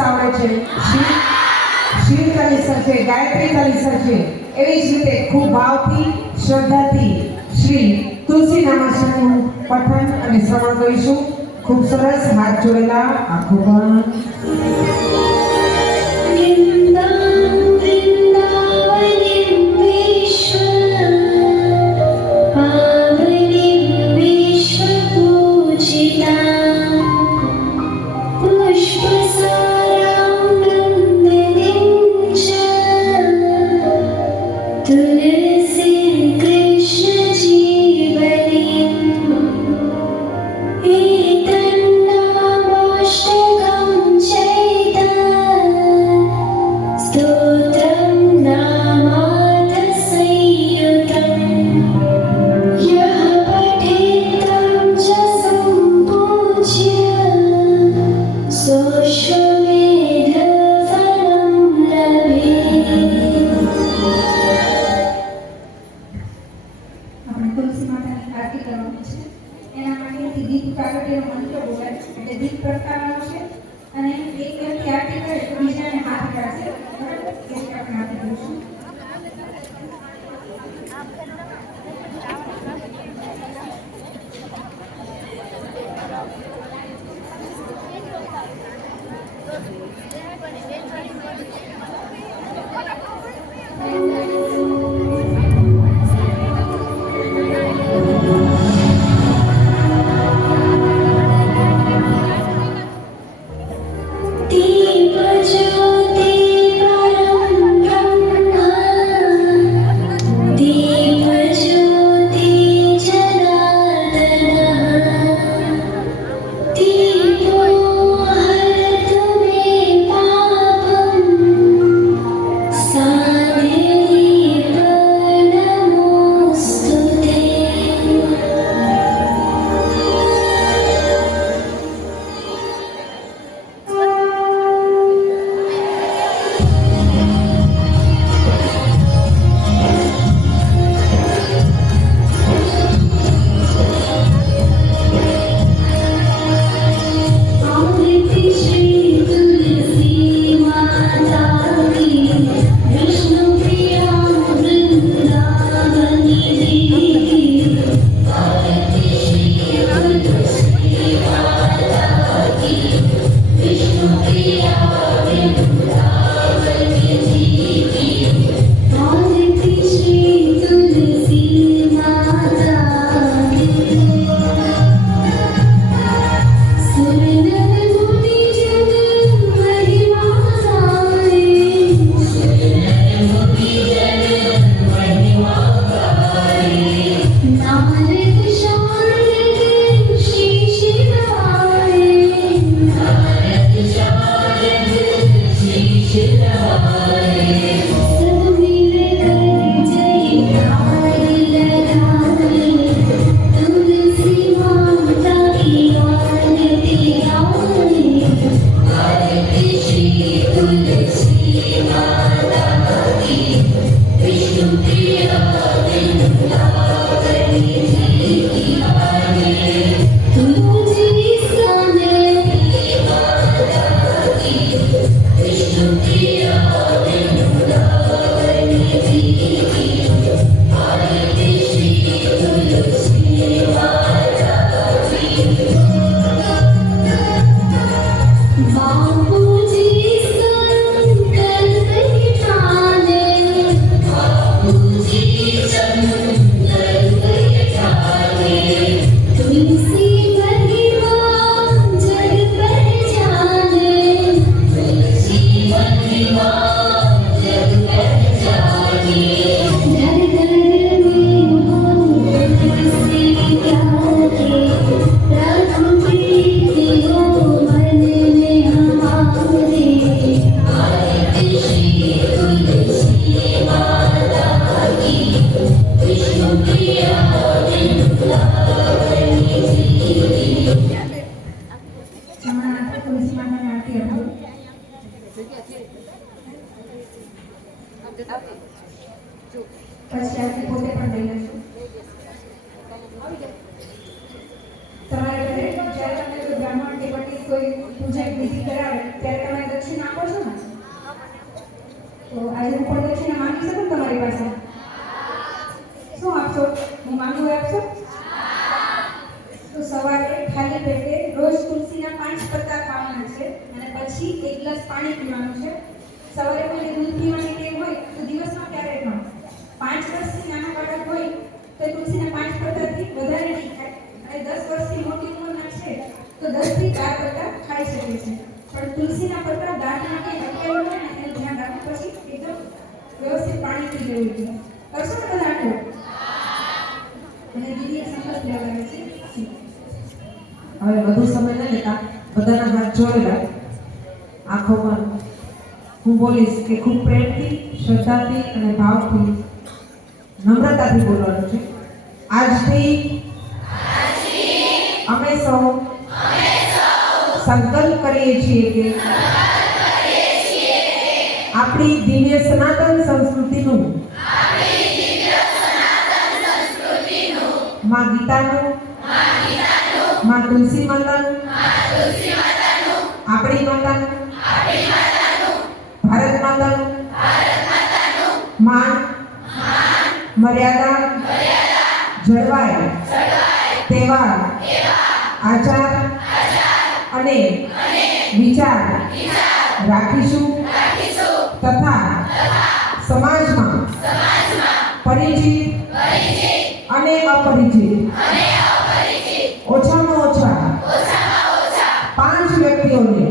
આવડે છે, શિવ કલેસર છે, ગાયત્રી કલેસર છે, એવી જ રીતે ખૂબ ભાવથી શ્રદ્ધાથી શ્રી તુલસી નામાસનનું પઠન અને શ્રવણ કરીશું. ખૂબ સરસ, હાથ જોડેલા, આંખો બંધ. આપણે તુલસી માતાની આરતી કરવાની છે. એના માટે દીપ પ્રાગટ્યનો મંત્ર બોલાય એટલે દીપ પ્રગટાવવાનો છે અને એક વ્યક્તિ આરતી કરે તો બીજાને હાથ અડાડશે. બરાબર? એટલે આપણે આરતી કરીશું. दीप ज्योति परम ब्रह्म, दीप ज्योति जनार्दनः, दीपो हरतु मे पापम्, सादीप नमोऽस्तुते. आरती श्री तुलसी माता की, विष्णु प्रिया वृंदावनी जी की. आरती श्री तुलसी माता की, विष्णु प्रिया वृंदावनी जी की. आरती श्री तुलसी माता की. सुरनर मुनि जन महिमा गाए, सुरनर मुनि जन महिमा गाए. नारद शारद शीश नवाए, नारद शारद शीश नवाए. सब मिल कर जयकार लगाए, तुलसी माता की आरती गाए. आरती श्री तुलसी माता की, विष्णु प्रिया वृंदावनी जी की. तुलसी सने माता की, विष्णु प्रिया वृंदावनी जी की. आरती श्री तुलसी माता की. बापूजी संकल्प ठाने, बापूजी संकल्प ठाने. तुलसी महिमा जग पर जाने, तुलसी महिमा जग पर जाने. घर घर में हो तुलसी प्यारे, प्रभु प्रीति हो मन में हमारे. आरती श्री तुलसी माता की, विष्णु प्रिया वृंदावनी जी की. જમણા હાથે તુલસી માતાની આરતી આપો. પછી આરતી પોતે પણ લઈ લેશું. તમારે ઘરે જ્યારે તમને કોઈ બ્રાહ્મણ કે પંડિત કોઈ પૂજા વિધિ કરાવે ત્યારે તમારે દક્ષિણા આજે હું પ્રદક્ષિણા માંગી શકું તમારી પાસે? શું આપશો? હું માંગુ એ આપશો? તો સવારે ખાલી પેટે રોજ તુલસીના 5 પત્તા ખાવાના છે અને પછી 1 ગ્લાસ પાણી પીવાનું છે. સવારે કોઈને દૂધ પીવાની ટેવ હોય તો દિવસમાં ક્યારેય પણ 5 વર્ષથી નાના બાળક હોય તો તુલસીના 5 પત્તાથી વધારે નહીં ખાય અને 10 વર્ષથી મોટી ઉંમરના છે તો 10 થી 4 પત્તા ખાઈ શકે છે. પણ તુલસીના પત્તા દાંતમાં કે અટકેલું હોય ને એનું ધ્યાન રાખવું, પછી એકદમ વ્યવસ્થિત પાણી પી લેવું જોઈએ. કરશો ને બધા આટલું? અને દીદીએ સંકલ્પ લેવડાવે છે. હવે વધુ સમય ન લેતા બધાના હાથ જોડેલા, આંખો બંધ. હું બોલીશ કે ખૂબ પ્રેમથી, શ્રદ્ધાથી અને ભાવથી, નમ્રતાથી બોલવાનું છે. આજથી અમે સૌ સંકલ્પ કરીએ છીએ કે આપણી દિવ્ય સનાતન સંસ્કૃતિનું, માં ગીતાનું, માં તુલસી માતાનું, આપણી માતાનું, ભારત માતાનું માન મર્યાદા જળવાય તેવા આચાર અને વિચાર રાખીશું તથા સમાજમાં પરિચિત અને અપરિચિત ઓછામાં ઓછા 5 વ્યક્તિઓને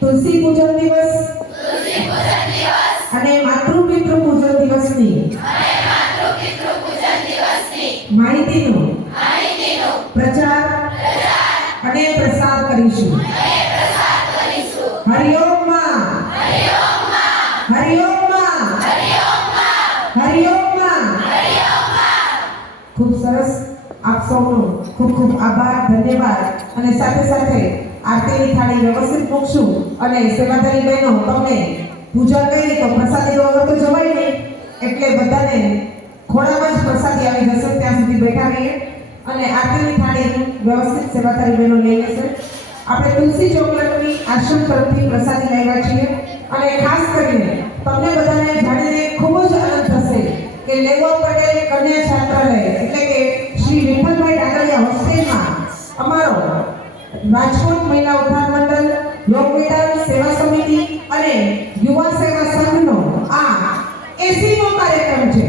તુલસી પૂજન દિવસ અને માતૃ પિતૃ પૂજન દિવસની માહિતીનો પ્રચાર અને પ્રસાર કરીશું. હરિઓમ માં, હરિઓમ માં, હરિઓમ માં. ખૂબ સરસ. આપ સૌનો ખૂબ ખૂબ આભાર, ધન્યવાદ. અને સાથે સાથે આરતીની થાળી વ્યવસ્થિત મૂકશું અને સેવાધારી બહેનો તમને પૂજા કરી તો પ્રસાદી વગર તો જવાય નહીં, એટલે બધાને ખોળામાં જ પ્રસાદી આવી જશે ત્યાં સુધી બેઠા રહીએ અને આરતીની થાળી વ્યવસ્થિત સેવાધારી બહેનો લઈ લેશે. આપણે તુલસી ચોકલેટની આશ્રમ તરફથી પ્રસાદી લાવ્યા છીએ અને ખાસ કરીને તમને બધાને જાણીને ખૂબ જ આનંદ થશે કે લેવા પટેલ કન્યા છાત્રાલય એટલે કે શ્રી વિઠ્ઠલભાઈ ડાગરિયા હોસ્ટેલમાં અમારો રાજકોટ મહિલા ઉદ્ધાર મંડળ, લોકમેળા સેવા સમિતિ અને યુવા સેવા સંઘનો આ 80મો કાર્યક્રમ છે.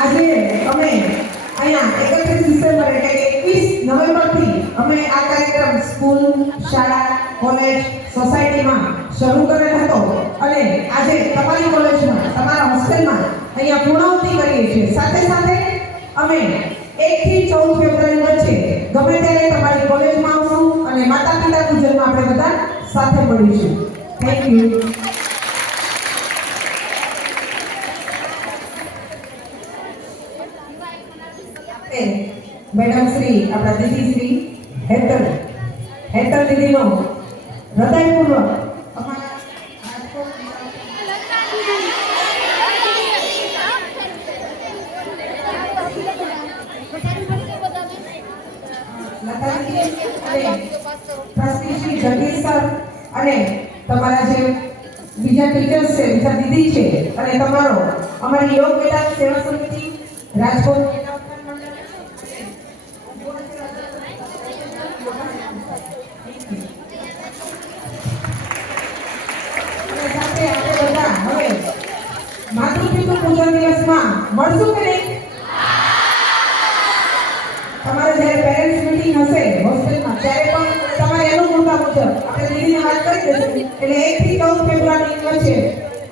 આજે અમે અહીંયા 31 ડિસેમ્બર એટલે કે 21 નવેમ્બરથી અમે આ કાર્યક્રમ સ્કૂલ, શાળા, કોલેજ, સોસાયટીમાં શરૂ કરેલ હતો અને આજે તમારી કોલેજમાં, તમારા હોસ્ટેલમાં અહીંયા પૂર્ણાહુતિ કરીએ છીએ. સાથે સાથે અમે 1 થી 14 ફેબ્રુઆરી વચ્ચે ગમે ત્યારે તમારી કોલેજમાં આવશું અને માતા પિતા પૂજનમાં આપણે બધા સાથે મળીશું. Thank you. મેડમ શ્રી, આપણા દીદી શ્રી હેતલ દીદીનો હૃદયપૂર્વક અમારા રાજકોટ ટ્રસ્ટી શ્રી જગદીશ સર અને તમારા જે બીજા ટીચર્સ છે, બીજા દીદી છે અને તમારો અમારી યોગ મેળા સેવા સમિતિ રાજકોટ માતૃપિતૃ પૂજન દિવસમાં મળશું કે નહીં? તમારે જ્યારે પેરેન્ટ્સ મીટિંગ હશે હોસ્ટેલમાં ત્યારે પણ તમારે અનુકૂળતા મુજબ આપણે દીદીને વાત કરી દઈશું એટલે 1 થી 14 ફેબ્રુઆરી વચ્ચે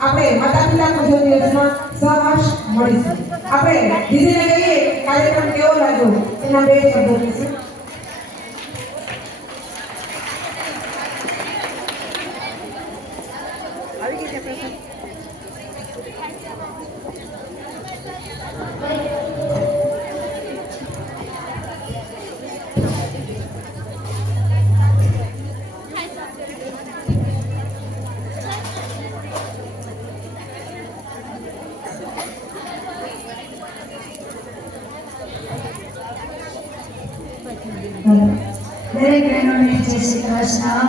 આપણે માતા પિતા પૂજન દિવસમાં સહર્ષ મળીશું. આપણે દીદીને કહીએ કાર્યક્રમ કેવો લાગ્યો એના 2 શબ્દો કહીશું. દરેક બહેનોને જય શ્રી કૃષ્ણ.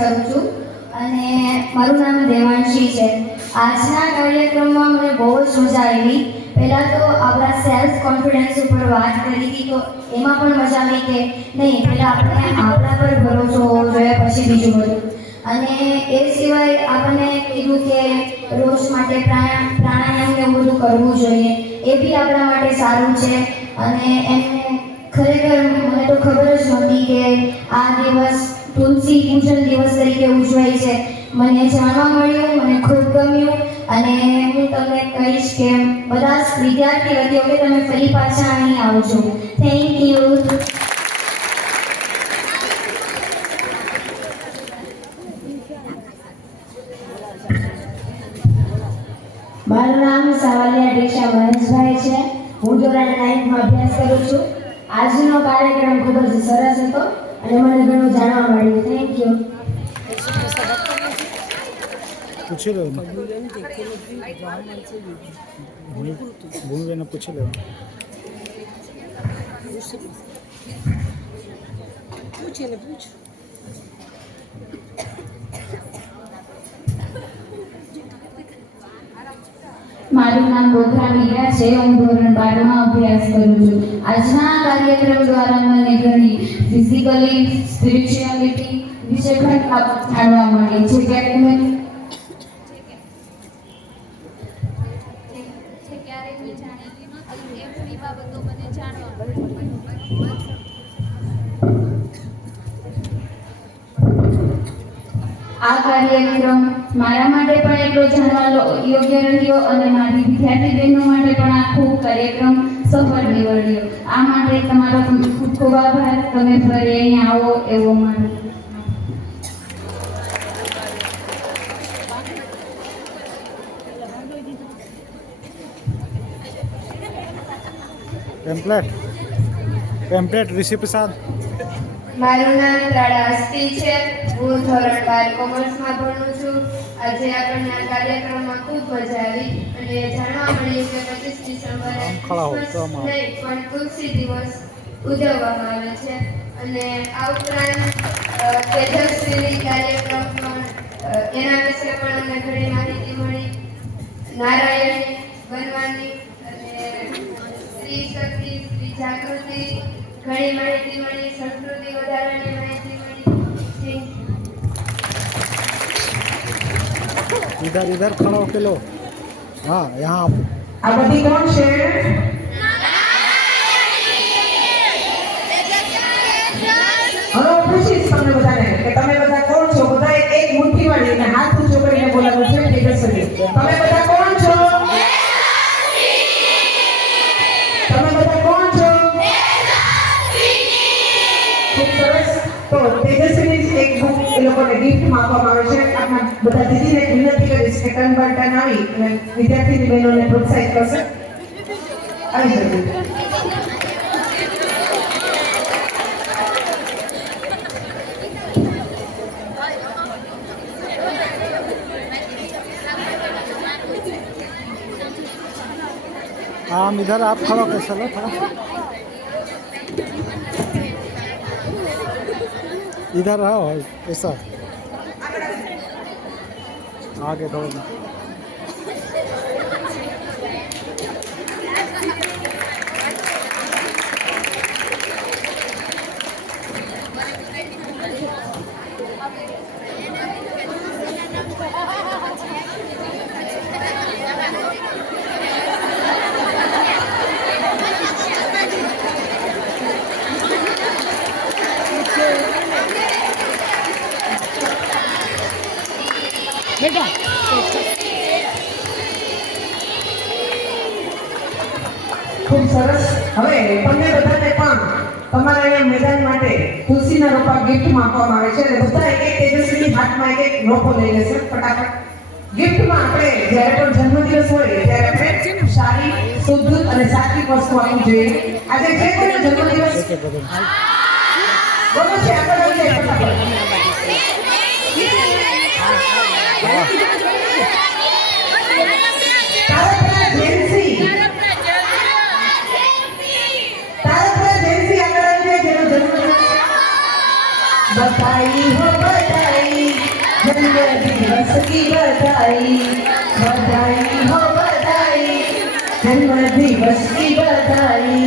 કરું છું અને મારું નામ દેવાંશી છે. આજના કાર્યક્રમમાં મને બહુ જ મજા આવી. પહેલાં તો આપણા સેલ્ફ કોન્ફિડન્સ ઉપર વાત કરી હતી, તો એમાં પણ મજા આવી કે નહીં, પહેલાં આપણે આપણા પર ભરોસો હોવો જોઈએ, પછી બીજું બધું. અને એ સિવાય આપણને કીધું કે રોજ માટે પ્રાણાયામ ને એવું બધું કરવું જોઈએ, એ બી આપણા માટે સારું છે. અને એમને ખરેખર મને તો ખબર જ નહોતી કે આ દિવસ તુલસી પૂજન દિવસ તરીકે ઉજવાય છે. મને જાણવા મળ્યું, મને ખૂબ ગમ્યું. અને હું તમને કહીશ કે બધા જ વિદ્યાર્થીઓ કે તમે ફરી પાછા અહીં આવજો. Thank you. મારું નામ સાવલિયા ડીશા મહેશભાઈ છે. હું ધોરણ 9માં અભ્યાસ કરું છું. આજનો કાર્યક્રમ ખૂબ જ સરસ હતો અને મને ઘણું જાણવા મળ્યું. Thank you. પૂછી લો ભૂમિબેન પૂછી લો. મારું નામ ગોધરા મીરા છે. હું ધોરણ 12માં અભ્યાસ કરું છું. આજના કાર્યક્રમ દ્વારા મને ઘણી ફિઝિકલી સ્પિરિચ્યુઆલિટી વિશે ઘણી બાબત જાણવા મળી છે કે આ કાર્યક્રમ મારા માટે પણ એટલો જાણવા યોગ્ય રહ્યો અને મારી વિદ્યાર્થી બહેનો માટે પણ આ ખૂબ કાર્યક્રમ સફળ નીવડ્યો. આ માટે તમારો ખૂબ ખૂબ આભાર. તમે ફરી અહીંયા આવો એવો મારો. પેમ્પલેટ ઋષિ પ્રસાદ. મારું નામ રાડા અસ્તી છે. હું ધોરણ 12 કોમર્સમાં ભણું છું. આજે આપણને આ કાર્યક્રમમાં ખૂબ મજા આવી અને જાણવા મળ્યું કે 25 ડિસેમ્બરે ક્રિસમસ નહીં પણ તુલસી દિવસ ઉજવવામાં આવે છે. અને આ ઉપરાંત તેજસ્વીની કાર્યક્રમ પણ એના વિશે પણ અમને ઘણી માહિતી મળી. નારાયણી બનવાની અને સ્ત્રી શક્તિ, સ્ત્રી જાગૃતિ ઘણી માહિતી મળી. સંસ્કૃતિ વધારવાની માહિતી મળી. इधर खड़ा होके लो. हाँ यहाँ આ બધી કોણ છે? હવે હું પૂછીશ તમને બધાને કે તમે બધા કોણ છો? બધા એક મુઠ્ઠી વાળીને હાથ ઊંચો કરીને બોલાવવું છે. તેજસ્વી, તમે બધા કોણ છો? તમે બધા કોણ છો? ખૂબ સરસ. તો તેજસ્વીની એક બુક એ લોકોને ગિફ્ટમાં આપવામાં આવે છે. આપણા બધા દીદીને વિનંતી કરીશ કે ટર્ન બાય ટર્ન આવી અને વિદ્યાર્થીની બહેનોને પ્રોત્સાહિત કરશે. આવી જજો. हम इधर आप खड़ा कर चलो थोड़ा. इधर आओ ऐसा आगे थोड़ा. ખૂબ સરસ. હવે તમને બધાને પણ તમારા અહીંયા મેદાન માટે તુલસીના રોપા ગિફ્ટમાં આપવામાં આવે છે અને બધા એક તેજસ્વીની હાથમાં એક રોપો લઈ લેશે ફટાફટ. ગિફ્ટમાં આપણે જ્યારે પણ જન્મદિવસ હોય ત્યારે આપણે સારી, શુદ્ધ અને સાત્વિક વસ્તુ આપવી જોઈએ. આજે જે કોઈનો જન્મદિવસ બોલો છે આપણે આવી જાય ફટાફટ. बधाई हो बधाई, जन्मदिवस की बधाई, बधाई हो बधाई, जन्मदिवस की बधाई।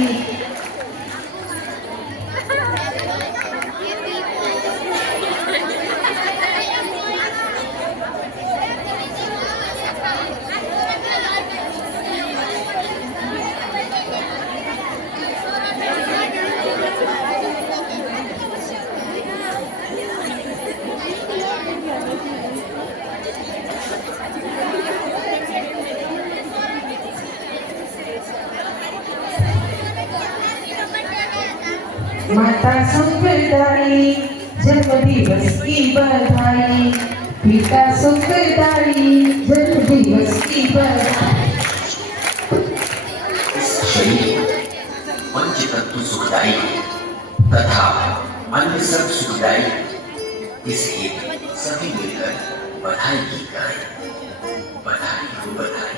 माता सुखदाई, जन्मदिवस की बधाई, पिता सुखदाई, जन्मदिवस की बधाई। शरीर पंच तत्व सुखदायी तथा अन्य सब सुखदायी, इसलिए सभी मिलकर बधाई की गाएं। बधाई हो बधाई,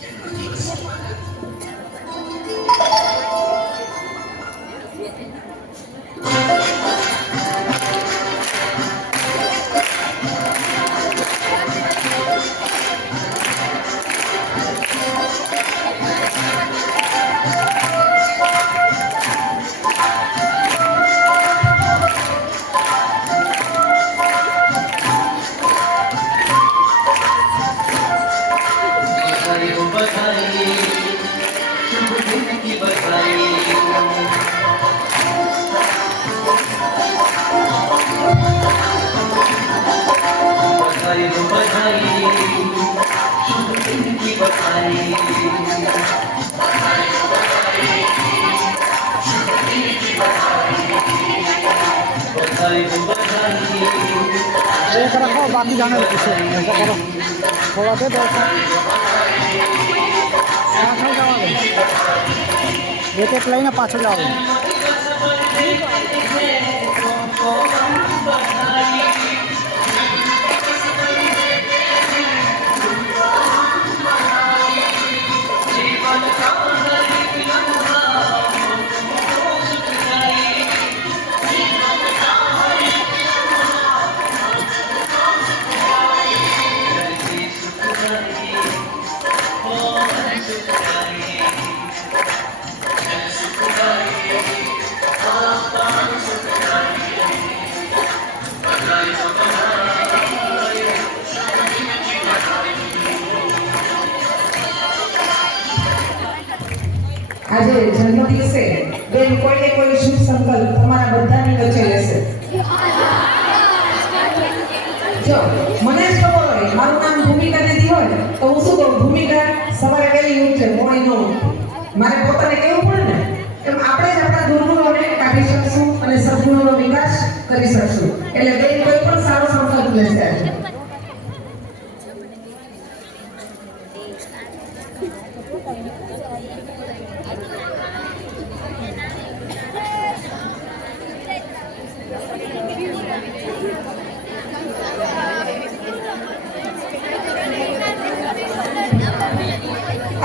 जन्मदिवस की बधाई। एक रखो बाकी जाने दो पीछे ऐसा करो थोड़ा दे दो पाछળ જવા દો એક એક લઈને પાછળ જાઓ આજે જન્મદિવસે બેન કોઈને કોઈ શુભ સંકલ્પ તમારા બધાની વચ્ચે લેશે જો મને જ ખબર હોય મારું નામ ભૂમિકા દીદી હોય તો હું શું કહું ભૂમિકા સવારે વહેલી ઉઠે મોડી ન ઉઠે મારે પોતાને કેવું પડે ને એમ આપણે જ આપણા દુર્ગુણોને કાઢી શકશું અને સદગુણોનો વિકાસ કરી શકશું એટલે બેન કોઈ પણ સારો સંકલ્પ લેશે આજે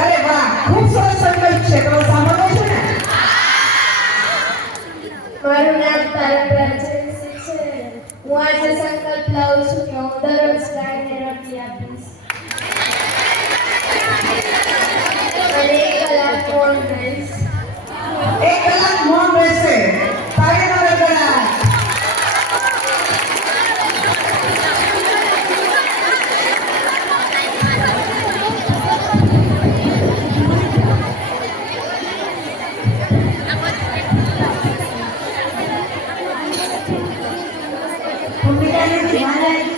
અરે વાહ ખૂબ સરસ સંકલ્પ છે તમે સાંભળો છો ને મારું નામ તારા જયસિંહ છે હું આજે સંકલ્પ લાવું છું કે હું દરરોજ ગાયને રોટલી આપીશ અને 1 કલાક મૌન રહીશ 1 કલાક મૌન રહેશે તારે મારે કલાક ભૂમિકાને ધ્યાન રાખી